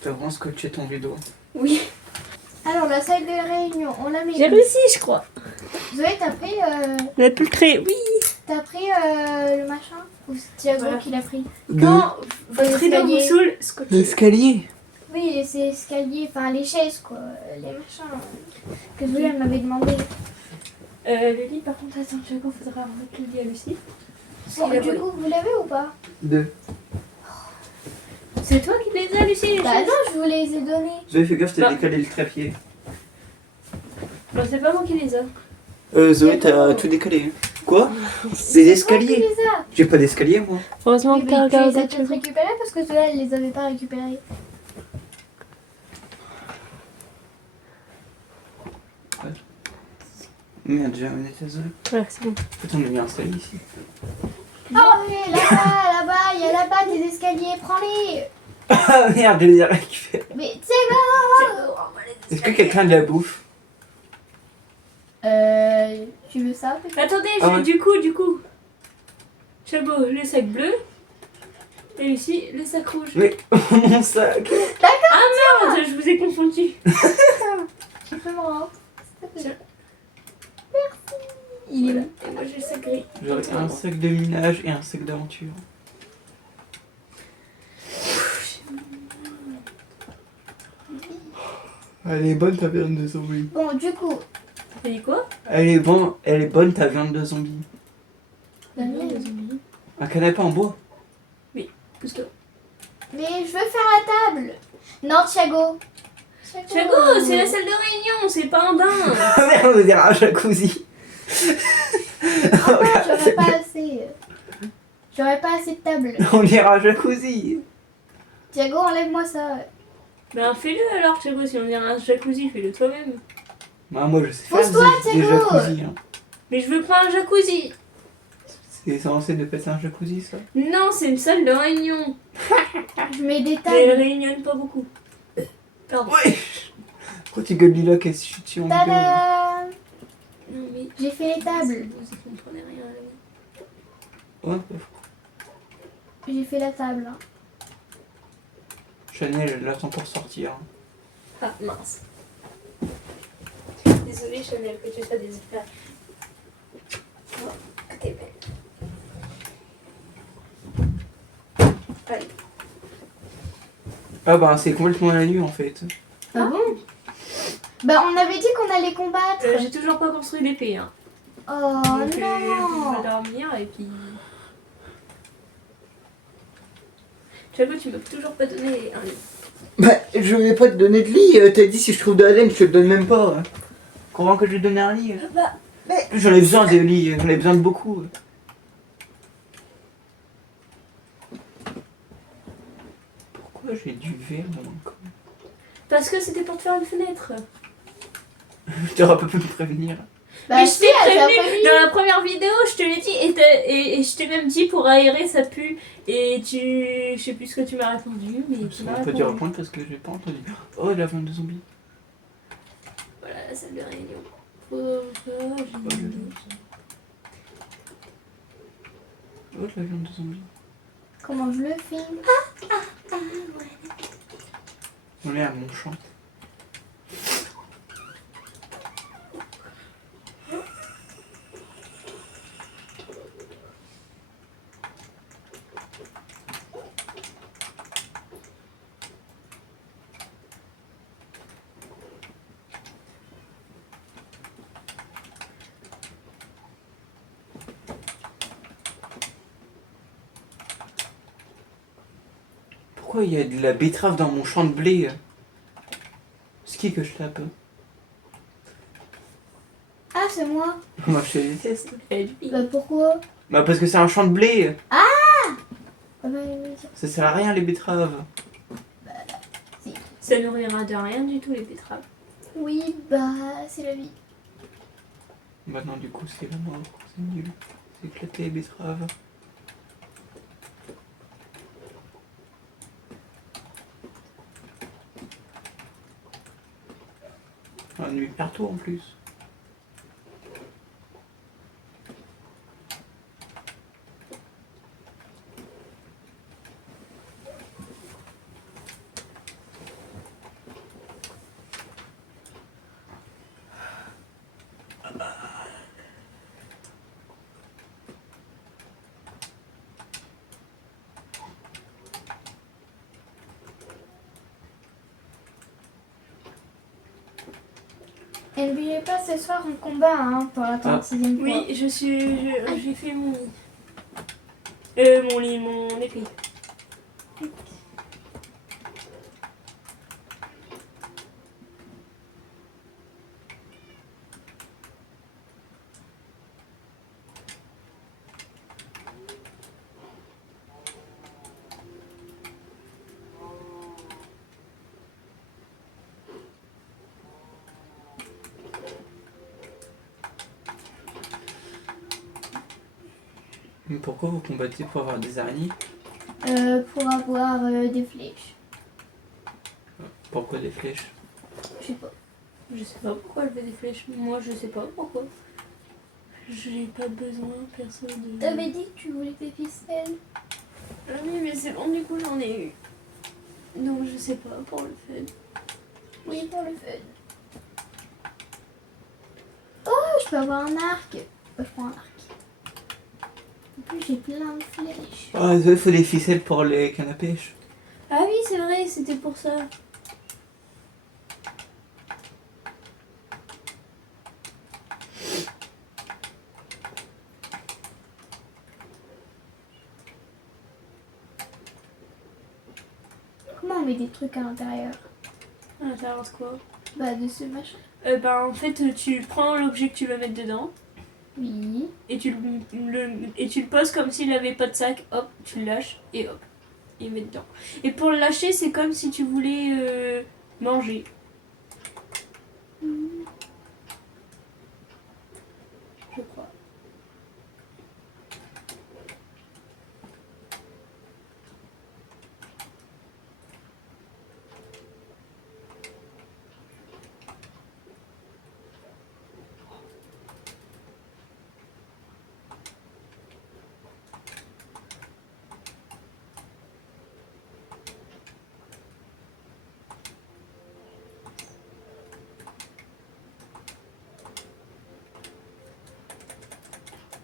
T'as vraiment scotché ton rideau. Oui, Alors, la salle de réunion, on l'a mis. j'ai réussi, je crois. Zoé, t'as pris, On a plus le trait, oui. le machin? Ou c'est Thiago Voilà. qui l'a pris? Non, votre rideau vous L'escalier. saoule, scotch. L'escalier. Oui, c'est escalier, enfin les chaises quoi, les machins que Zoé elle m'avait demandé. Le lit, par contre, attends, Thiago, faudra remettre le lit à Lucie. Bon, qu'il a du volé. coup, vous l'avez ou pas? Deux. C'est toi qui les as, Lucie, les Bah chaises? non, je vous les ai donnés. Zoé, fais gaffe, t'as Bah. décalé le trépied. Non, c'est pas moi qui les ai. Zoé, t'as tout décalé. Quoi? Des C'est toi qui escaliers? les as. J'ai pas d'escalier, moi. Heureusement Oui, que mais t'as tu les as regardé, peut-être Thiago. récupérés parce que Zoé elle les avait pas récupérés. Merde, j'ai amené tes Zoé. Ouais, c'est bon. Putain, on a mis un escalier ici. Oh oui, là-bas, il y a là-bas des escaliers, prends-les. Ah merde, je les ai récupérés. Mais Thiago. Est-ce que quelqu'un a de la bouffe? Tu veux ça peut-être? Attendez, Ah ouais. du coup. Thiago, le sac bleu. Et Lucie, le sac rouge. Mais mon sac. Ah merde, je vous ai confondu. Tu peux me rendre. Tiens. Il est Voilà. où? Et moi, j'ai le sac gris. J'aurais un sac de minage et un sac d'aventure. Elle est bonne ta viande de zombie. Bon, du coup, T'as dit quoi? Elle est bonne ta viande de zombie. la mienne. Un canapé en bois. Pousse-toi. Mais je veux faire la table. Non, Thiago. Thiago, c'est la salle de réunion, c'est pas un bain. Ah merde, on dirait un jacuzzi. Ah non, j'aurais pas assez. J'aurais pas assez de table. On dirait un jacuzzi. Thiago, enlève-moi ça. Ben fais-le alors, Thiago, si on dirait un jacuzzi, fais-le toi-même. Bah, moi je sais faire Pose-toi, des Thiago. jacuzzi. Hein. Mais je veux pas un jacuzzi. C'est censé de passer un jacuzzi ça. Non, c'est une salle de réunion. Je mets des Mais elle tables. réunionne pas beaucoup. Pardon. Ouais. Pourquoi tu gueules Lila? Qu'est-ce que je suis dessus en vidéo? Tada! Non mais... J'ai fait les tables. Vous comprenez rien à la vie. Ouais. J'ai fait la table. Hein. Chanel, elle l'attend pour sortir. Ah mince. Désolée Chanel que tu sois désespérée. Oh, que t'es belle. Allez. Ah bah c'est complètement la nuit en fait. Ah bon? Bah, on avait dit qu'on allait combattre. J'ai toujours pas construit l'épée hein. Oh Donc je non! vais dormir et puis... Thiago, tu m'as toujours pas donné un lit. Bah je vais pas te donner de lit, t'as dit si je trouve de la laine, je te le donne même pas. Comment que je vais te donner un lit? Bah, J'en ai besoin de lits, j'en ai besoin de beaucoup. Pourquoi j'ai du verre dans mon corps? parce que c'était pour te faire une fenêtre. Je t'aurais pas pu me prévenir. Mais je si, t'ai elle t'a prévenu prévenu. dans la première vidéo, je te l'ai dit et je t'ai même dit pour aérer ça pue et je sais plus ce que tu m'as répondu mais tu m'as On peut dire répondu. répondre parce que j'ai pas entendu. Oh, la vente de zombies. Voilà la salle de réunion. Oh, Oh, la viande de zombies. Comment je le filme? On est à mon champ. Pourquoi il y a de la betterave dans mon champ de blé? C'est qui que je tape? Ah, c'est moi. Moi je te déteste. Bah pourquoi? Bah parce que c'est un champ de blé. Ah bah, oui. Ça sert à rien les betteraves. Ça nourrira de rien du tout les betteraves. Oui, bah c'est la vie. Maintenant du coup c'est la mort. C'est nul. C'est éclaté les betteraves. On a nuit partout en plus. Et n'oubliez pas ce soir on combat hein, pour la 36e fois. Oui, j'ai fait mon mon lit, mon épée. Mais pourquoi vous combattez pour avoir des araignées? Pour avoir des flèches. Pourquoi des flèches? Je sais pas. Je sais pas pourquoi elle fait des flèches. Moi, je sais pas pourquoi. J'ai pas besoin, personne de... T'avais dit que tu voulais des ficelles. Ah oui, mais c'est bon, du coup, j'en ai eu. Donc, je sais pas, pour le fun. Oui, pour le fun. Oh, je peux avoir un arc. Je prends un arc. En plus, j'ai plein de flèches. Ah, il faut des ficelles pour les cannes à pêche. Ah oui, c'est vrai, c'était pour ça. Comment on met des trucs à l'intérieur? À l'intérieur de quoi? Bah, de ce machin. En fait, tu prends l'objet que tu vas mettre dedans Oui. et tu le poses comme s'il avait pas de sac. Hop, tu le lâches et hop, il met dedans. Et pour le lâcher, c'est comme si tu voulais manger. Je crois.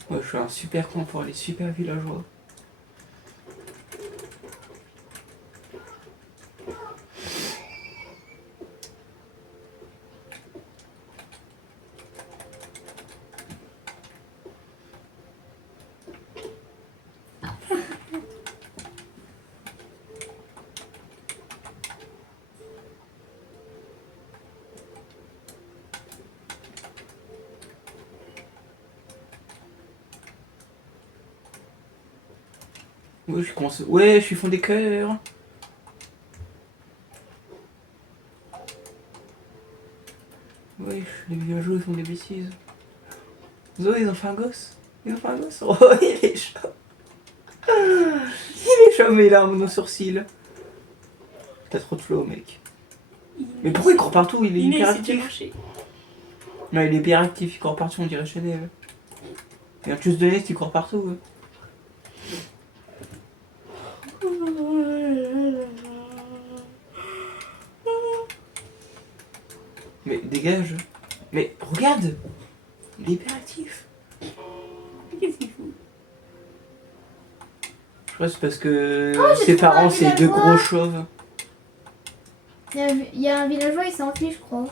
Moi je suis un super con pour les super villageois. Ouais, je commence. Ouais, je suis fond des cœurs. Ouais, les villageois ils font des bêtises. Zoé, ils ont fait un gosse. Ils ont fait un gosse. Oh, il est chaud. Il est chaud, mais il a un mono-sourcil. T'as trop de flow, mec. Mais pourquoi il court partout? Il est hyper actif. Non, il est hyper actif, il court partout, on dirait Chanel. Il a plus de nez, il court partout. Ouais. Mais dégage. Mais regarde. Il est hyper actif. Qu'est-ce qu'il fout? Je crois que c'est parce que j'ai ses trouvé parents un c'est deux villageois. gros chauves. Il y a un villageois, il s'est enfui, je crois.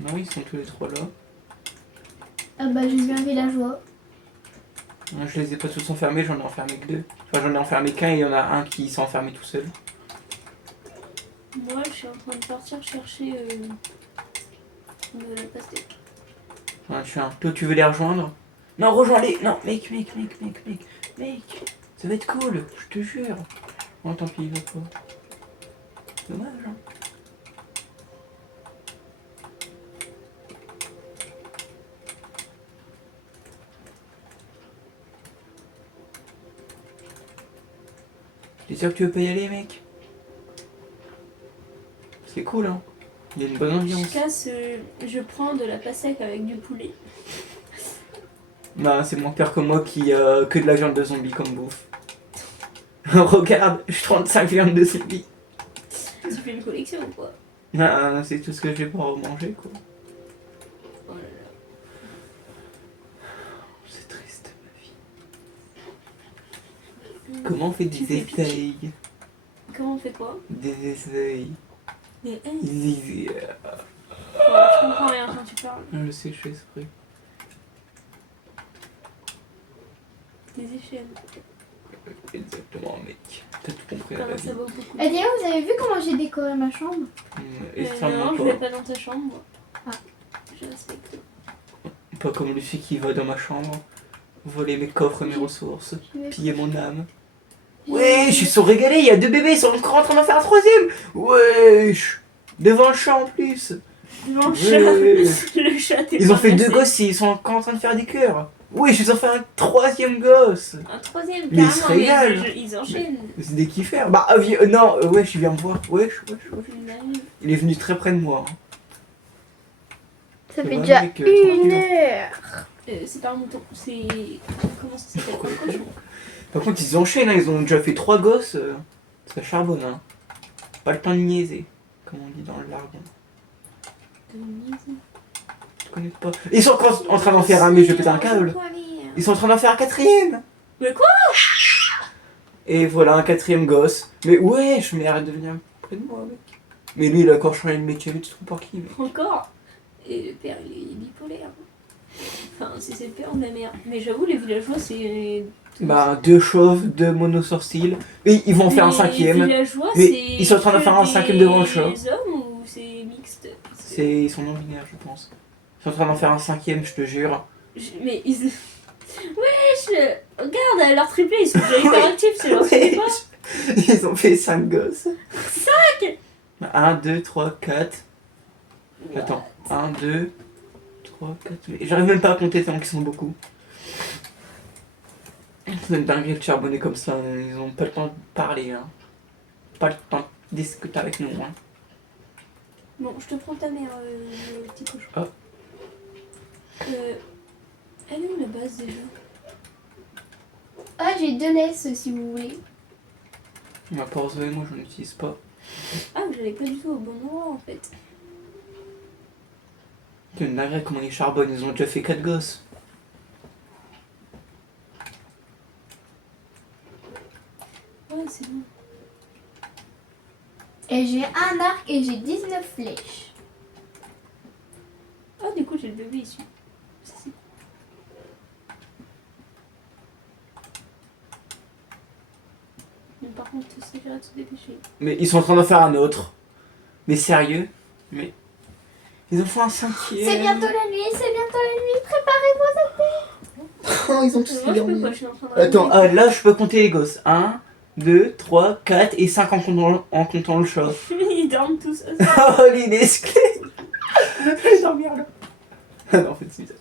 Non, ils sont tous les trois là. Ah bah, j'ai vu un villageois. Non, je les ai pas tous enfermés, j'en ai enfermé que deux. Enfin, j'en ai enfermé qu'un et il y en a un qui s'est enfermé tout seul. Moi, je suis en train de partir chercher de la pastèque. Ouais, je suis un. Toi, tu veux les rejoindre? Non, rejoins-les. Non, mec. Ça va être cool, je te jure. Oh, tant pis, il va pas. Dommage, hein. T'es sûr que tu veux pas y aller, mec? C'est cool, hein. Il y a une bonne ambiance. Je prends de la pastèque avec du poulet. Non, c'est mon père que moi qui que de la viande de zombie comme bouffe. Regarde, je 35 viandes de zombie. Tu fais une collection ou quoi? Non, c'est tout ce que je vais pouvoir manger, quoi. Oh là là. C'est triste, ma vie. Comment on fait Tu des fais essais? Comment on fait quoi? Des essais. Des S. Je Je comprends rien quand tu parles. sais, je fais exprès. Des échelles. Exactement, mec. T'as tout compris à Enfin, la ça vie. vaut beaucoup. Et d'ailleurs, vous avez vu comment j'ai décoré ma chambre? Extrêmement Non, je vais pas. pas dans ta chambre, moi. Ah. Je respecte. Pas comme Lucie qui va dans ma chambre, voler mes coffres, mes ressources, piller mon âme. Ouais, je suis surrégalé, il y a deux bébés, ils sont encore en train d'en faire un troisième. Wesh, devant le chat en plus. Devant le Ouais. chat. Le chat, t'es Ils pas ont fait deux passé. gosses, ils sont encore en train de faire des cœurs. Oui, je suis en fait un troisième gosse. Un troisième, Mais ils se carrément, régalent. ils enchaînent. C'est des kiffers. Bah, non, wesh, il vient me voir. Wesh. Il est venu très près de moi. Hein. Ça Ouais, fait déjà mec, 1 heure. C'est pas un mouton, c'est. Comment ça s'appelle? Un cochon. Par contre, ils enchaînent, hein, ils ont déjà fait 3 gosses. Ça charbonne, hein. Pas le temps de niaiser, comme on dit dans le jargon. Je connais pas. Ils sont encore en train d'en faire un, mais je vais péter un câble. Ils sont en train d'en faire un quatrième. Mais quoi? Et voilà, un quatrième gosse. Mais wesh, mais arrête de venir près de moi, mec. Mais lui, il a encore changé de métier, mais tu te trouves par qui, mec? Encore? Et le père, il est bipolaire. Enfin, c'est le père ou la mère. Mais j'avoue, les villageois, c'est. Bah, 2 chauves, 2 monosorciles. Et ils vont en faire un Les cinquième. villageois, Mais c'est. ils sont en train de faire un cinquième devant le chat. Les hommes ou c'est mixte? Ils sont non-binaires, je pense. Ils sont en train d'en faire un cinquième, je te jure. Mais ils. Wesh! Regarde, leur triplé, ils sont déjà hyper actifs, c'est leur Ouais. pas. Ils ont fait 5 gosses. 5! 1, 2, 3, 4. Attends. 1, 2, 3, 4. J'arrive même pas à compter tellement qu'ils sont beaucoup. C'est une dinguerie de charbonner comme ça. Ils ont pas le temps de parler. Hein. Pas le temps de discuter avec nous. Hein. Bon, je te prends ta mère, le petit cochon. Ah. Elle est où la base déjà? Ah, j'ai 2 laisses si vous voulez. Ma pause, moi je n'utilise pas. Ah, j'allais pas du tout au bon endroit en fait. C'est une dinguerie comment ils charbonnent. Ils ont déjà fait 4 gosses. Ouais, c'est bon. Et j'ai un arc et j'ai 19 flèches. Ah, du coup, j'ai le bébé ici. Ça, c'est cool. Mais par contre, ça dirait de se dépêcher. Mais ils sont en train d'en faire un autre. Mais sérieux? Mais. Ils en font un cinquième. C'est bientôt la nuit, c'est bientôt la nuit. Préparez-vous. Oh, ils ont tous Moi, je peux dormi. pas, je suis en train de Attends, ramener. là je peux compter les gosses. 1, 2, 3, 4 et 5 en comptant le chat. Ils dorment tous. Oh, l'inesclé. Je vais dormir là. Ah non, en fait, c'est ça.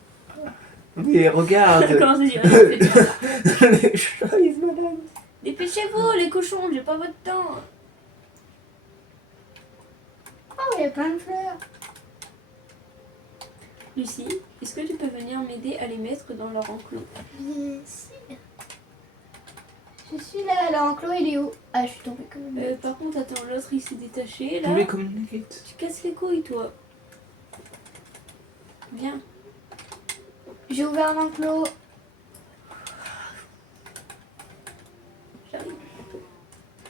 Mais regarde. Comment ça dit rien, faites ça. Les chats, ils se baladent. Dépêchez-vous, les cochons, j'ai pas votre temps. Oh, il y a plein de fleurs. Lucie, est-ce que tu peux venir m'aider à les mettre dans leur enclos? Bien sûr. Je suis là, l'enclos, il est où? Ah, je suis tombée comme une bête. Par contre, attends, l'autre il s'est détaché là. Tombé comme une nugget. Tu casses les couilles, toi. Viens. J'ai ouvert l'enclos. J'arrive.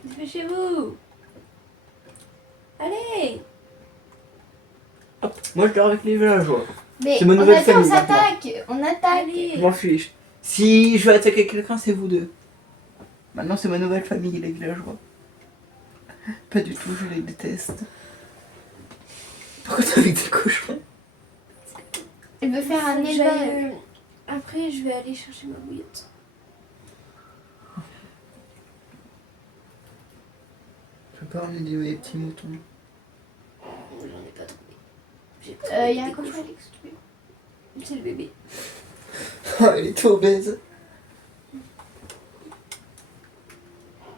Dépêchez-vous. Allez. Hop, moi je dors avec les villageois. Mais C'est ma on nouvelle a dit on famille, s'attaque. On attaque. Allez. Je m'en fiche. Si je veux attaquer quelqu'un, c'est vous deux. Maintenant, c'est ma nouvelle famille, les villageois. Pas du tout, je les déteste. Pourquoi t'es avec des cochons? Il veut faire un Faut que élevage. j'aille, après, je vais aller chercher ma bouillotte. Je peux pas emmener mes petits moutons. J'en ai pas trouvé. J'ai Il y a un des cochon cochons. à l'extérieur. C'est le bébé. Oh, elle est trop obèse.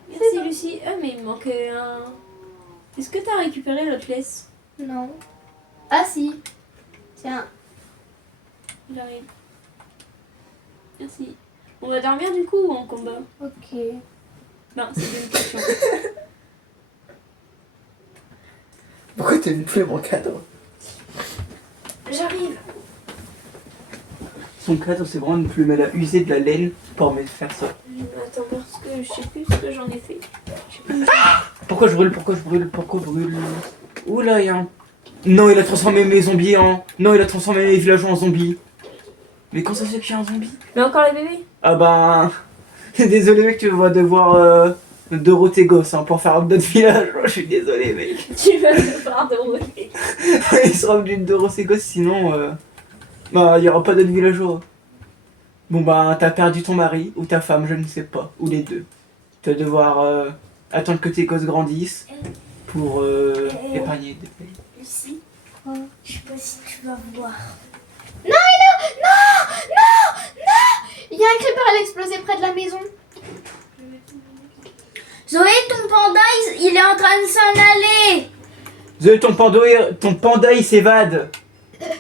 Merci Lucie. Ah mais il me manquait un... Est-ce que t'as récupéré l'autre laisse? Non. Ah si. Tiens. J'arrive. Merci. On va dormir du coup ou en combat? Ok. Non, c'est une question. Pourquoi t'aimes plus mon cadre? J'arrive. Son cadre, c'est vraiment une plume. Elle a usé de la laine pour me faire ça. Attends, parce que je sais plus ce que j'en ai fait. Je sais plus. Pourquoi je brûle? Pourquoi je brûle? Pourquoi je brûle? Oula, il y a un... Non, il a transformé mes zombies en... Non, il a transformé mes villageois en zombies. Mais quand ça se fait qu'il y a un zombie? Mais encore les bébés? Ah ben... Désolé mec, tu vas devoir Dorothée Gosse hein, pour faire d'autres villages. Je suis désolé mec. Tu vas devoir Dorothée. Il sera obligé de Dorothée Gosse sinon... Bah, il n'y aura pas d'autres villageois. Bon bah, t'as perdu ton mari ou ta femme, je ne sais pas. Ou les deux. Tu vas devoir attendre que tes gosses grandissent pour épargner des pays. Lucie, Oh. je sais pas si tu vas voir. Il y a un creeper, elle a explosé près de la maison. Zoé, ton panda, il est en train de s'en aller. Zoé, ton panda il s'évade. Mais non,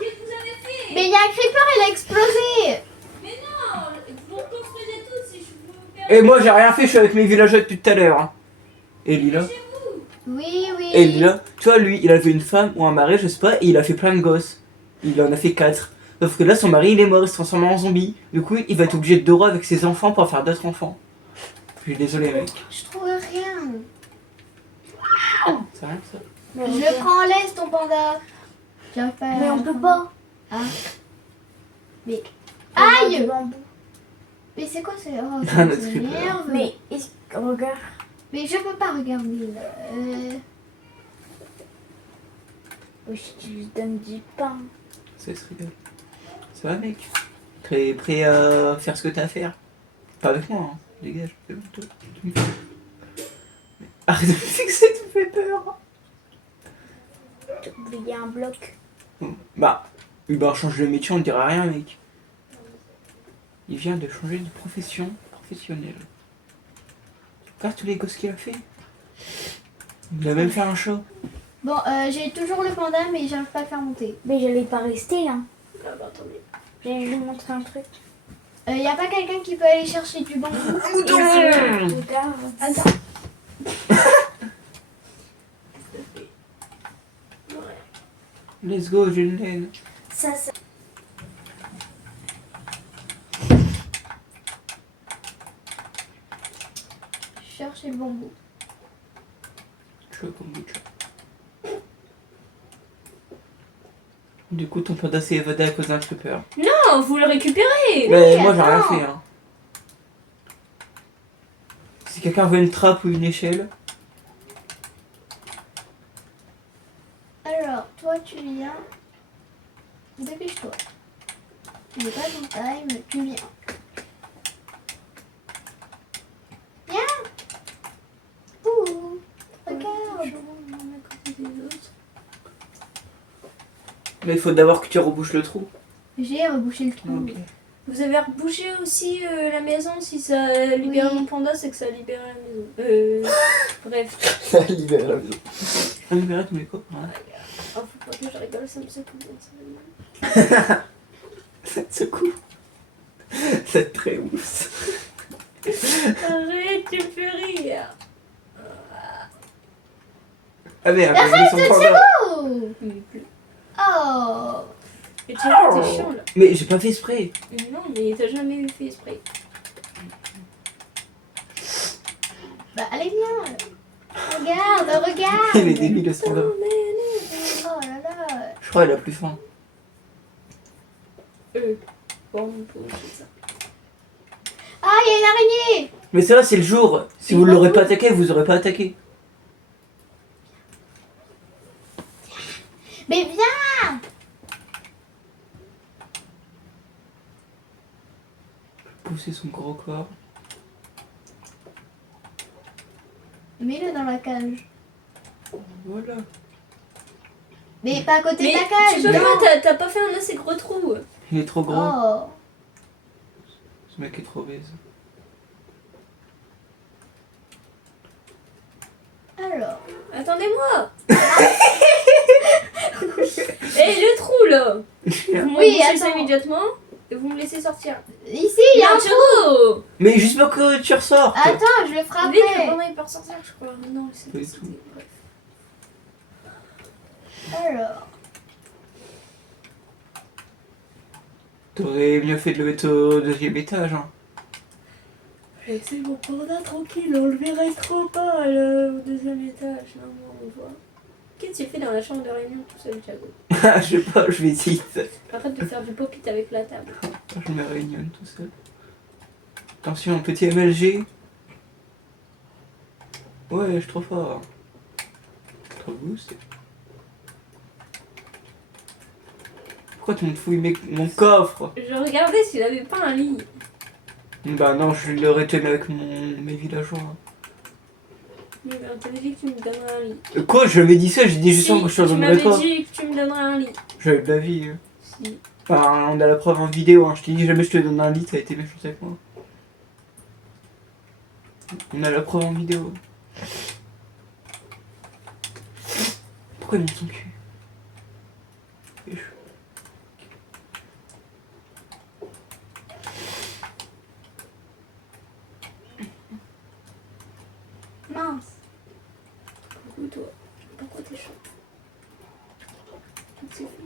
qu'est-ce que vous avez fait? Mais il y a un creeper, elle a explosé. Mais non, vous construisez tout si je vous perds. Et moi j'ai rien fait, je suis avec mes villageois depuis tout à l'heure. hein. Et Lila? Oui, oui. Et Lila, tu vois lui, il avait une femme ou un mari, je sais pas, et il a fait plein de gosses. Il en a fait 4. Sauf que là son mari il est mort, il se transforme en zombie. Du coup il va être obligé de Doro avec ses enfants pour faire d'autres enfants. Je suis désolé mec. Je trouve rien. C'est rien ça. Je le prends en laisse, ton panda. J'arrive pas à- Mais on peut pas. Ah. Mais. Aïe Aïe. du bambou. Mais c'est quoi ce. Oh, Un ça autre creeper. m'énerve. Mais regarde. Mais je peux pas regarder là. Oui, tu lui donnes du pain. Ça se rigole. Ça va mec? Prêt à faire ce que t'as à faire? Pas avec moi, hein. Dégage. C'est bon, toi. Tu me fais- Arrête de me fixer, tu me fais peur. T'as oublié un bloc. Bah, Hubert change de métier, on ne dira rien mec. Il vient de changer de profession professionnelle. Regarde tous les gosses qu'il a fait. Il a même fait un show. Bon, j'ai toujours le panda, mais j'arrive pas à le faire monter. Mais j'allais pas rester, hein. Ah bah attendez. J'allais lui montrer un truc. Y a pas quelqu'un qui peut aller chercher du bambou? Regarde. Attends. Let's go, j'ai une laine. Ça. Chercher le bambou. Je veux kombucha. Du coup, ton panda s'est évadé à cause d'un creeper. Non, vous le récupérez. Mais moi, j'ai rien attends. fait. Hein. Si quelqu'un veut une trappe ou une échelle, Alors, toi, tu viens. Dépêche-toi. Il n'est pas ton time, tu viens. Viens. Ouh. Regarde. mais il faut d'abord que tu rebouches le trou. J'ai rebouché le trou. Ok. Vous avez rebouché aussi la maison, si ça libère Oui. mon panda, c'est que ça libère la maison. Bref. Ça libère la maison. On libère tous mes copains. Oh, faut pas que je rigole, ça me secoue bien. Ça te secoue. C'est très ouf. Arrête, tu peux rire. Ah merde, j'ai son panda. Oh. Mais plus. Oh. Et tu vois, t'es chiant là. Mais j'ai pas fait exprès. Non, mais t'as jamais fait exprès. Bah allez viens. Regarde, Il est regarde. débile le standard. Oh là là. Je crois qu'il a plus faim. Bon, on peut oublier ça. Ah, il y a une araignée. Mais ça va, c'est le jour. Si vous l'aurez pas attaqué, vous aurez pas attaqué. Mais viens. Pousser son gros corps. Mets-le dans la cage. Voilà. Mais pas à côté Mais de la cage. tu peux non. pas, t'as pas fait un assez gros trou. Il est trop gros. Oh. Ce mec est trop obèse. Alors. Attendez-moi. Et le trou là. Vous me Oui, bouchez ça attends. immédiatement et vous me laissez sortir. Ici, il y a un trou. trou. Mais juste pour que tu ressortes. Attends, je le ferai Vite, le après. panda il peut ressortir, je crois. Non, c'est Pas du c'est- tout. bref. Alors. T'aurais mieux fait de le mettre au deuxième étage. Hein. Laissez mon panda tranquille, on le verrait trop pas là, au deuxième étage. Non, on le voit. Qu'est-ce que tu fais dans la chambre de réunion tout seul, Thiago? Ah, je sais pas, je vais essayer. Arrête de faire du pop-it avec la table. Je me réunion tout seul. Attention, un petit MLG. Ouais, je suis trop fort. Trop boost. Pourquoi tu me fouilles mon coffre? Je regardais s'il avait pas un lit. Bah non, je l'aurais tenu avec mes villageois. Mais ben, t'avais dit que tu me donnerais un lit. Quoi, je m'avais dit ça, j'ai dit juste Si, que je te tu donnerais m'avais pas. dit que tu me donnerais un lit. J'avais de la vie. Si. Enfin, on a la preuve en vidéo, hein. Je t'ai dit jamais je te donne un lit, ça a été méchant avec moi. On a la preuve en vidéo. Pourquoi il monte son cul? Mince. Coucou toi. Pourquoi t'es chaud? C'est fou.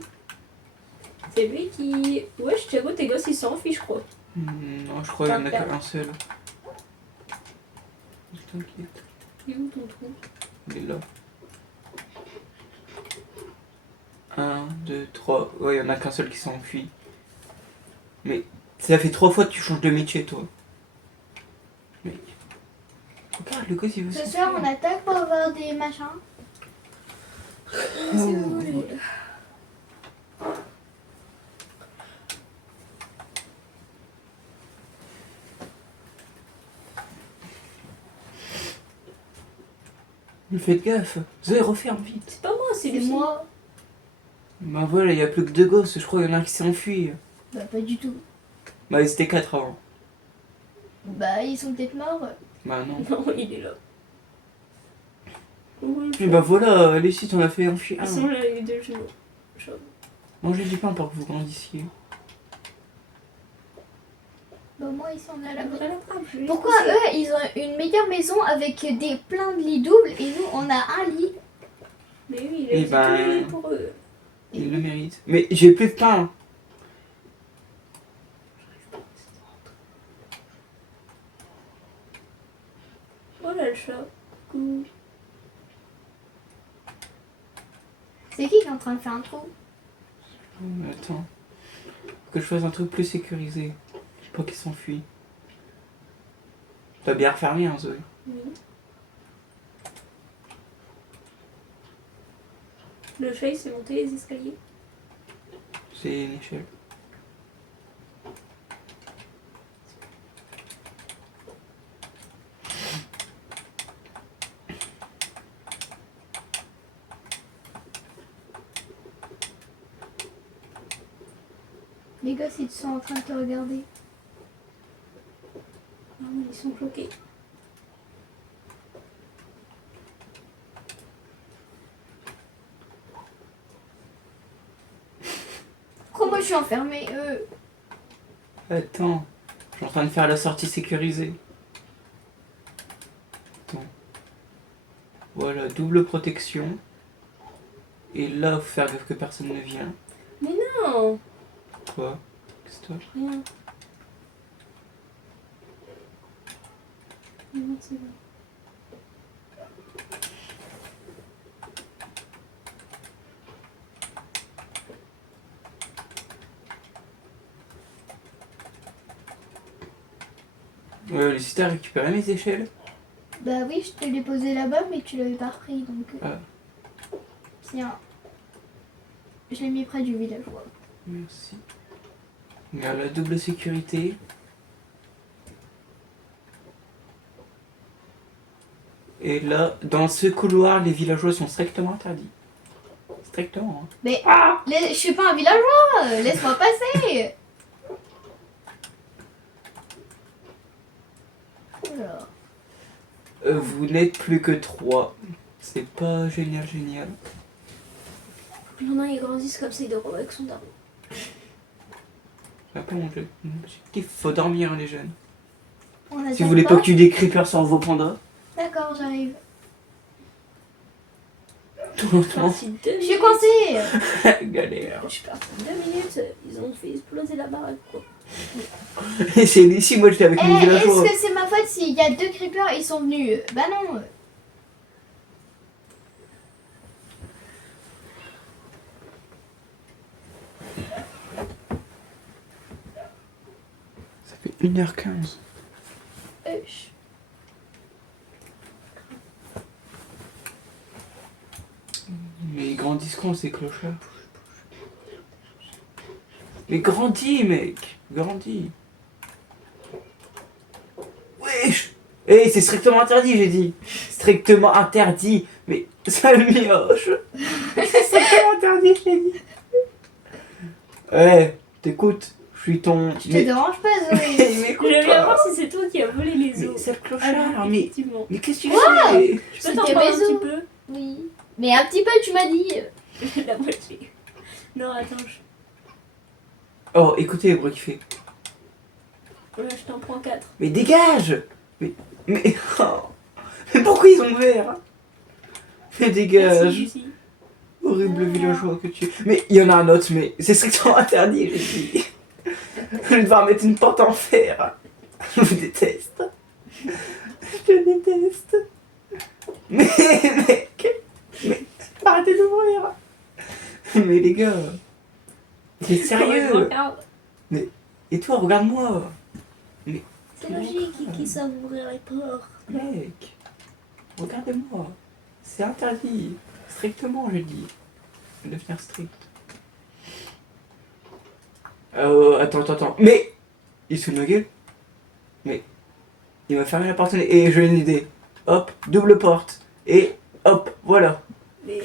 C'est lui qui... Wesh, Thiago, tes gosses ils s'en fichent, je crois. Non, je crois qu'il y en a qu'un seul. T'inquiète, Il est où ton trou? il est là. 1, 2, 3. Ouais, il y en a qu'un seul qui s'enfuit. Mais ça fait 3 fois que tu changes de métier, toi. Mec. Regarde, le gosse il veut Ce s'enfuir. soir, on attaque pour avoir des machins. Si vous voulez. Mais faites gaffe. Zoé, referme vite. C'est pas moi, c'est C'est Lucie. moi. Bah voilà, il y a plus que 2 gosses. Je crois qu'il y en a un qui s'est enfui. Bah pas du tout. Bah ils étaient 4 avant. Bah ils sont peut-être morts. Bah non. Non, il est là. Oui, Et bah voilà, Lucie, t'en as fait enfuir ils un. sont là, les deux genoux. Mangez du pain pour que vous grandissiez. Bah moi ils sont là là. Elle attrape, je vais les Pourquoi pousser. eux ils ont une meilleure maison avec des plein de lits doubles et nous on a un lit. Mais oui, Eh il a ben- tous les lits pour eux. Ils le méritent. Mais j'ai plus de pain. Oh là, le chat. Coucou. C'est qui est en train de faire un trou? Mais attends. Faut que je fasse un truc plus sécurisé. Pas qu'il s'enfuit. T'as bien refermé, hein, Zoé. Oui. Le chat, il s'est monté les escaliers. C'est une échelle. Les gosses, ils sont en train de te regarder. Ah oui, ils sont bloqués. Pourquoi moi je suis enfermée Attends, je suis en train de faire la sortie sécurisée. Attends. Voilà, double protection. Et là, faut faire gaffe que personne ne vient. Non, Quoi? Qu'est-ce que toi? rien. Non, c'est bon. Si t'as récupéré mes échelles? Bah oui, je te l'ai posé là-bas, mais tu l'avais pas repris, donc... Ah. Tiens. Je l'ai mis près du villageois. Merci. Regarde la double sécurité. Et là, dans ce couloir, les villageois sont strictement interdits. Strictement, hein. Mais je suis pas un villageois, laisse-moi passer. Alors. Vous n'êtes plus que 3. C'est pas génial, génial. Il y en a, ils grandissent comme ça, ils dorment avec son daron. J'ai pas mon jeu. Il faut dormir, les jeunes. On a Si vous voulez pas que tu des creepers sur vos pandas. D'accord, j'arrive. Parti 2 Je suis minutes. coincée. Galère. Je suis partie 2 minutes, ils ont fait exploser la baraque, quoi. Et c'est ici, moi j'étais avec mon Est-ce villageois. que c'est ma faute s'il y a 2 creepers, ils sont venus? Bah non. Ça fait 1h15. Mais ils grandissent quand ces clochards? Mais grandis, mec! Grandis! Wesh! Eh, c'est strictement interdit, j'ai dit! Strictement interdit! Mais ça me mioche! C'est strictement interdit, j'ai dit! Eh, t'écoutes, je suis ton. Je te dérange pas, Zoé. Mais Je viens voir si c'est toi qui as volé les os. c'est le Ah, clochard, oui, mais. effectivement. Mais qu'est-ce que tu fais? Je peux t'en C'était parler un mes os. petit peu? Oui. Mais un petit peu, tu m'as dit. La moitié. Non, attends, Oh, écoutez le bruit qu'il fait. là, je t'en prends 4. Mais dégage! Mais. Oh. Mais pourquoi ils ont ouvert? Mais dégage! Merci. Horrible villageois que tu es. Mais il y en a un autre, mais c'est strictement interdit, j'ai dit. Je vais devoir mettre une porte en fer. Je vous déteste. Je déteste. Mais mec, mais arrêtez d'ouvrir. Mais les gars, t'es sérieux? Regarde. Et toi, regarde-moi. C'est logique, qui savent ouvrir les portes. Mec, regardez-moi. C'est interdit. Strictement, j'ai dit. Je vais devenir strict. Attends. Mais il se fout de ma gueule? Mais il m'a fermé la porte et j'ai une idée. Hop, double porte. Et hop, voilà. Mais...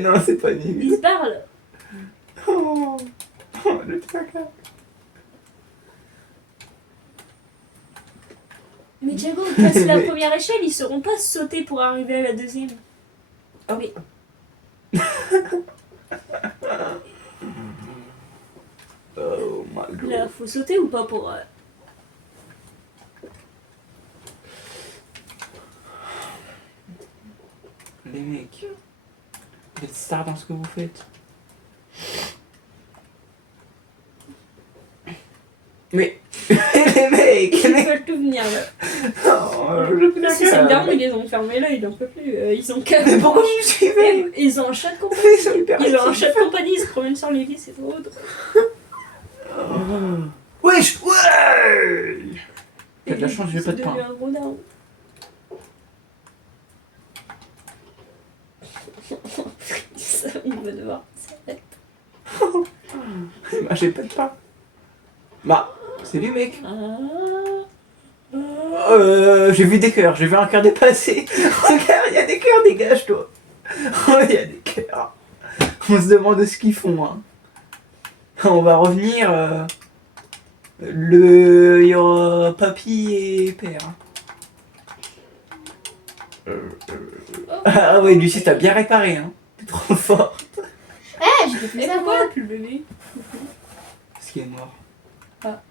Non, c'est pas nul. Ils se parlent. Oh, le caca. Mais Diago, passer la première échelle, ils sauront pas sauter pour arriver à la deuxième. Oh. Mais... Oh my god. Là, faut sauter ou pas pour... Les mecs, vous êtes stars dans ce que vous faites. Mais les mecs, Ils veulent tout venir là. Si c'est le daron, ils les ont fermés là, ils en peuvent plus. Ils ont qu'à... Mais pourquoi tu me suivais? Ils ont un chat de compagnie. Ils sont hyper Ils ont un actifs. chat de compagnie, ils se promènent sur les vies, c'est trop drôle. Wesh, ouais. T'as de la chance, j'ai pas de C'est pain. devenu un gros daron. On va devoir s'arrêter. Bah, j'ai pas de pain. Bah, c'est lui, mec. J'ai vu des cœurs, j'ai vu un cœur dépassé. Regarde, il y a des cœurs, dégage, toi. Oh, il y a des cœurs. On se demande ce qu'ils font. Hein. On va revenir. Il y aura papy et père. Ah ouais, Lucie, t'as bien réparé. Hein. T'es trop fort. Eh, je vais plus Mais savoir. pourquoi plus le bébé? Ce qui est noir. Ah.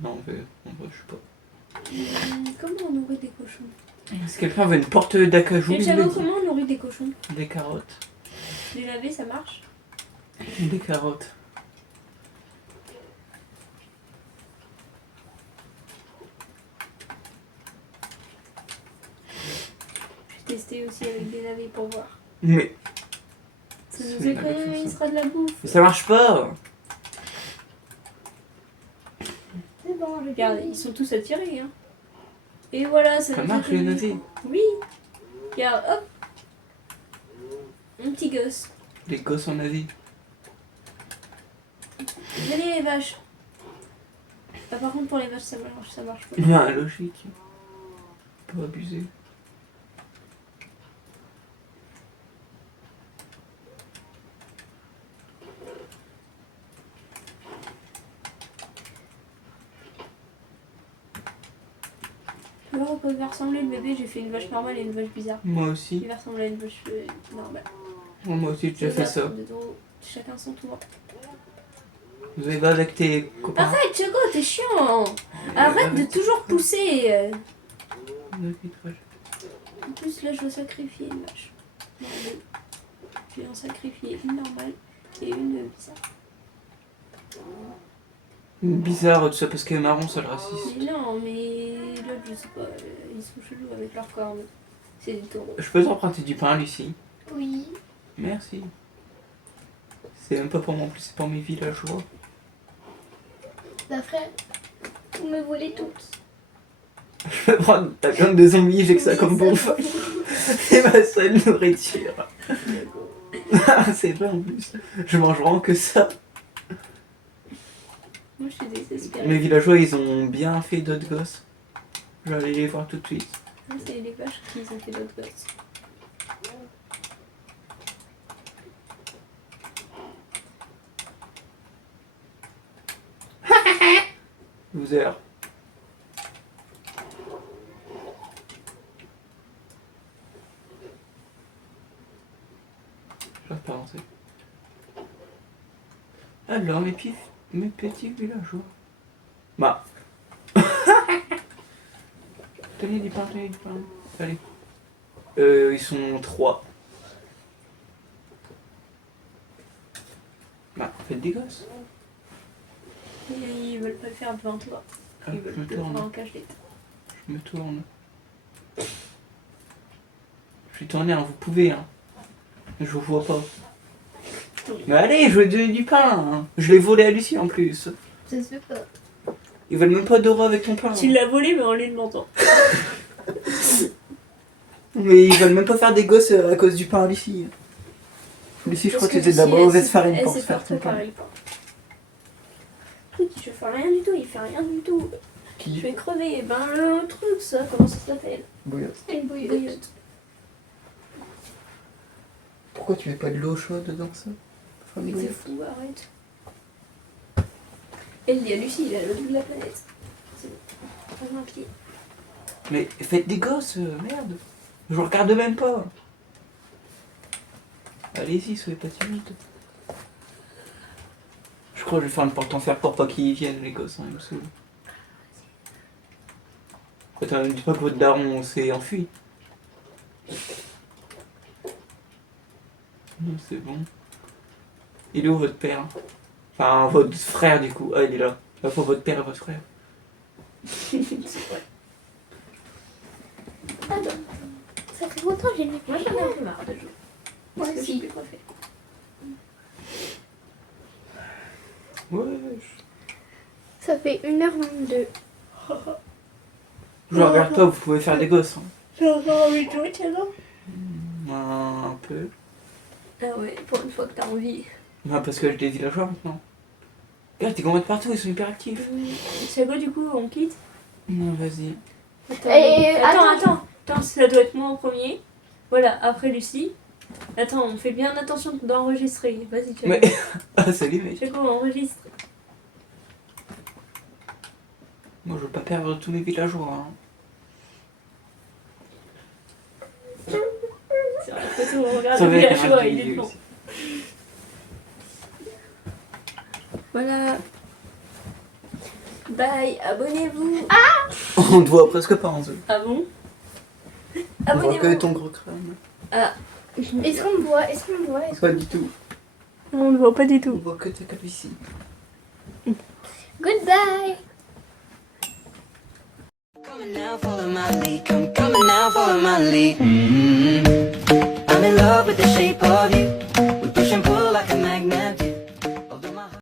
Non, mais je sais pas. Comment on nourrit des cochons? Si quelqu'un veut une porte d'acajou, Et il me j'avoue, le dit. comment on nourrit des cochons? Des carottes. Les laver, ça marche? Des carottes. J'ai testé aussi avec des lavés pour voir. Mais Ça C'est nous une économisera de la bouffe. ça marche pas. C'est bon, je Regarde, ils sont tous attirés. Hein. Et voilà, ça Ça nous marche les économise. navets. Oui. Regarde, hop. Un petit gosse. Les gosses en avis. Venez les vaches. Ah, par contre, pour les vaches, ça marche pas. Ouais, logique. Pas abuser. Alors, on peut ressembler le bébé, j'ai fait une vache normale et une vache bizarre. Moi aussi. Il va ressembler à une vache normale. Moi aussi, j'ai déjà fait ça. Chacun son tour. Vous allez voir avec tes copains. Arrête, Choco, t'es chiant. Arrête de toujours pousser. En plus, là, je dois sacrifier une vache. Non, deux. Je vais en sacrifier une normale et une bizarre. Bizarre tout ça parce qu'elle est marron, ça le raciste. Mais non, mais là, je sais pas, ils sont chelous avec leurs cornes. C'est des taureaux. Je peux t'emprunter du pain, Lucie? Oui. Merci. C'est même pas pour moi en plus, c'est pour mes villageois. Bah frère, vous me volez toutes. Je vais prendre ta gomme de zombie, j'ai que ça comme bouffe. C'est ma seule nourriture. Ah, c'est vrai en plus. Je mange vraiment que ça. Moi, je suis désespérée. Mes villageois, ils ont bien fait d'autres gosses. Je vais aller les voir tout de suite. Ah, c'est les vaches qui ont fait d'autres gosses. Loser. Je vais pas avancer. Alors, mes petits villageois. Bah. Tenez du pain. Allez. Ils sont 3. Bah, faites des gosses. Et ils veulent pas le faire devant toi. Ah, Ils veulent je me le faire en tourne. cachette. Je me tourne. Je suis tourné, hein, vous pouvez, hein. Je vous vois pas. Mais allez, je vais donner du pain. Hein. Je l'ai volé à Lucie en plus. Ça se fait pas. Ils veulent même pas d'euro avec ton pain. Tu l'as volé, mais en les demandant. Mais ils veulent même pas faire des gosses à cause du pain à Lucie. Lucie, je crois que c'était de la mauvaise farine pour se faire ton pain. Je fais rien du tout, il fait rien du tout. Je Qui? vais crever. Ben le truc, ça, comment ça s'appelle? Bouillotte. Une bouillotte. Bouillotte. Pourquoi tu mets pas de l'eau chaude dans ça? Enfin, Mais t'es bouillotte. fou, arrête. Elle dit à Lucie, il est à l'autre bout de la planète. C'est bon. Prends un pied. Mais faites des gosses, merde. Je vous regarde même pas. Allez-y, soyez pas timide. Je crois que je vais faire une porte en fer pour pas qu'ils viennent, les gosses, hein, ils me saoulent. Attends, ne dites pas que votre daron s'est enfui. Non, c'est bon. Il est où votre père? Enfin, votre frère du coup. Ah, il est là. La fois votre père et votre frère. C'est vrai. Ah bah, ça fait longtemps que j'ai mis. Moi j'en ai un peu marre de jouer. Moi Parce que je sais aussi. plus quoi faire. Ouais, Ça fait 1h22. je regarde pas, vous pouvez faire des gosses. Hein. J'ai encore envie de jouer, tiens non? Un peu. Ah ouais, pour une fois que t'as envie. Ah, parce que j'ai des villageois maintenant. Regarde, t'es combien de partout, ils sont hyper actifs. C'est quoi du coup, on quitte? Non, vas-y. Attends, Et attends, ça doit être moi en premier. Voilà, après Lucie. Attends, on fait bien attention d'enregistrer. Vas-y, tu Mais. Ah, salut, mec. Chaco, enregistre. Moi, je veux pas perdre tous mes villageois. Hein. Sur la photo, on regarde Ça le va être villageois, un il est vidéo devant. aussi. Voilà. Bye, abonnez-vous. On te voit presque pas en zoo. Ah bon? On voit que Abonnez-vous. ton gros crâne. Est-ce qu'on me voit? Est-ce qu'on me voit? Pas du tout. On ne voit pas du On tout. voit que ta calvitie. Goodbye! Coming now, follow my lead. Come coming now, follow my lead. I'm in love with the shape of you.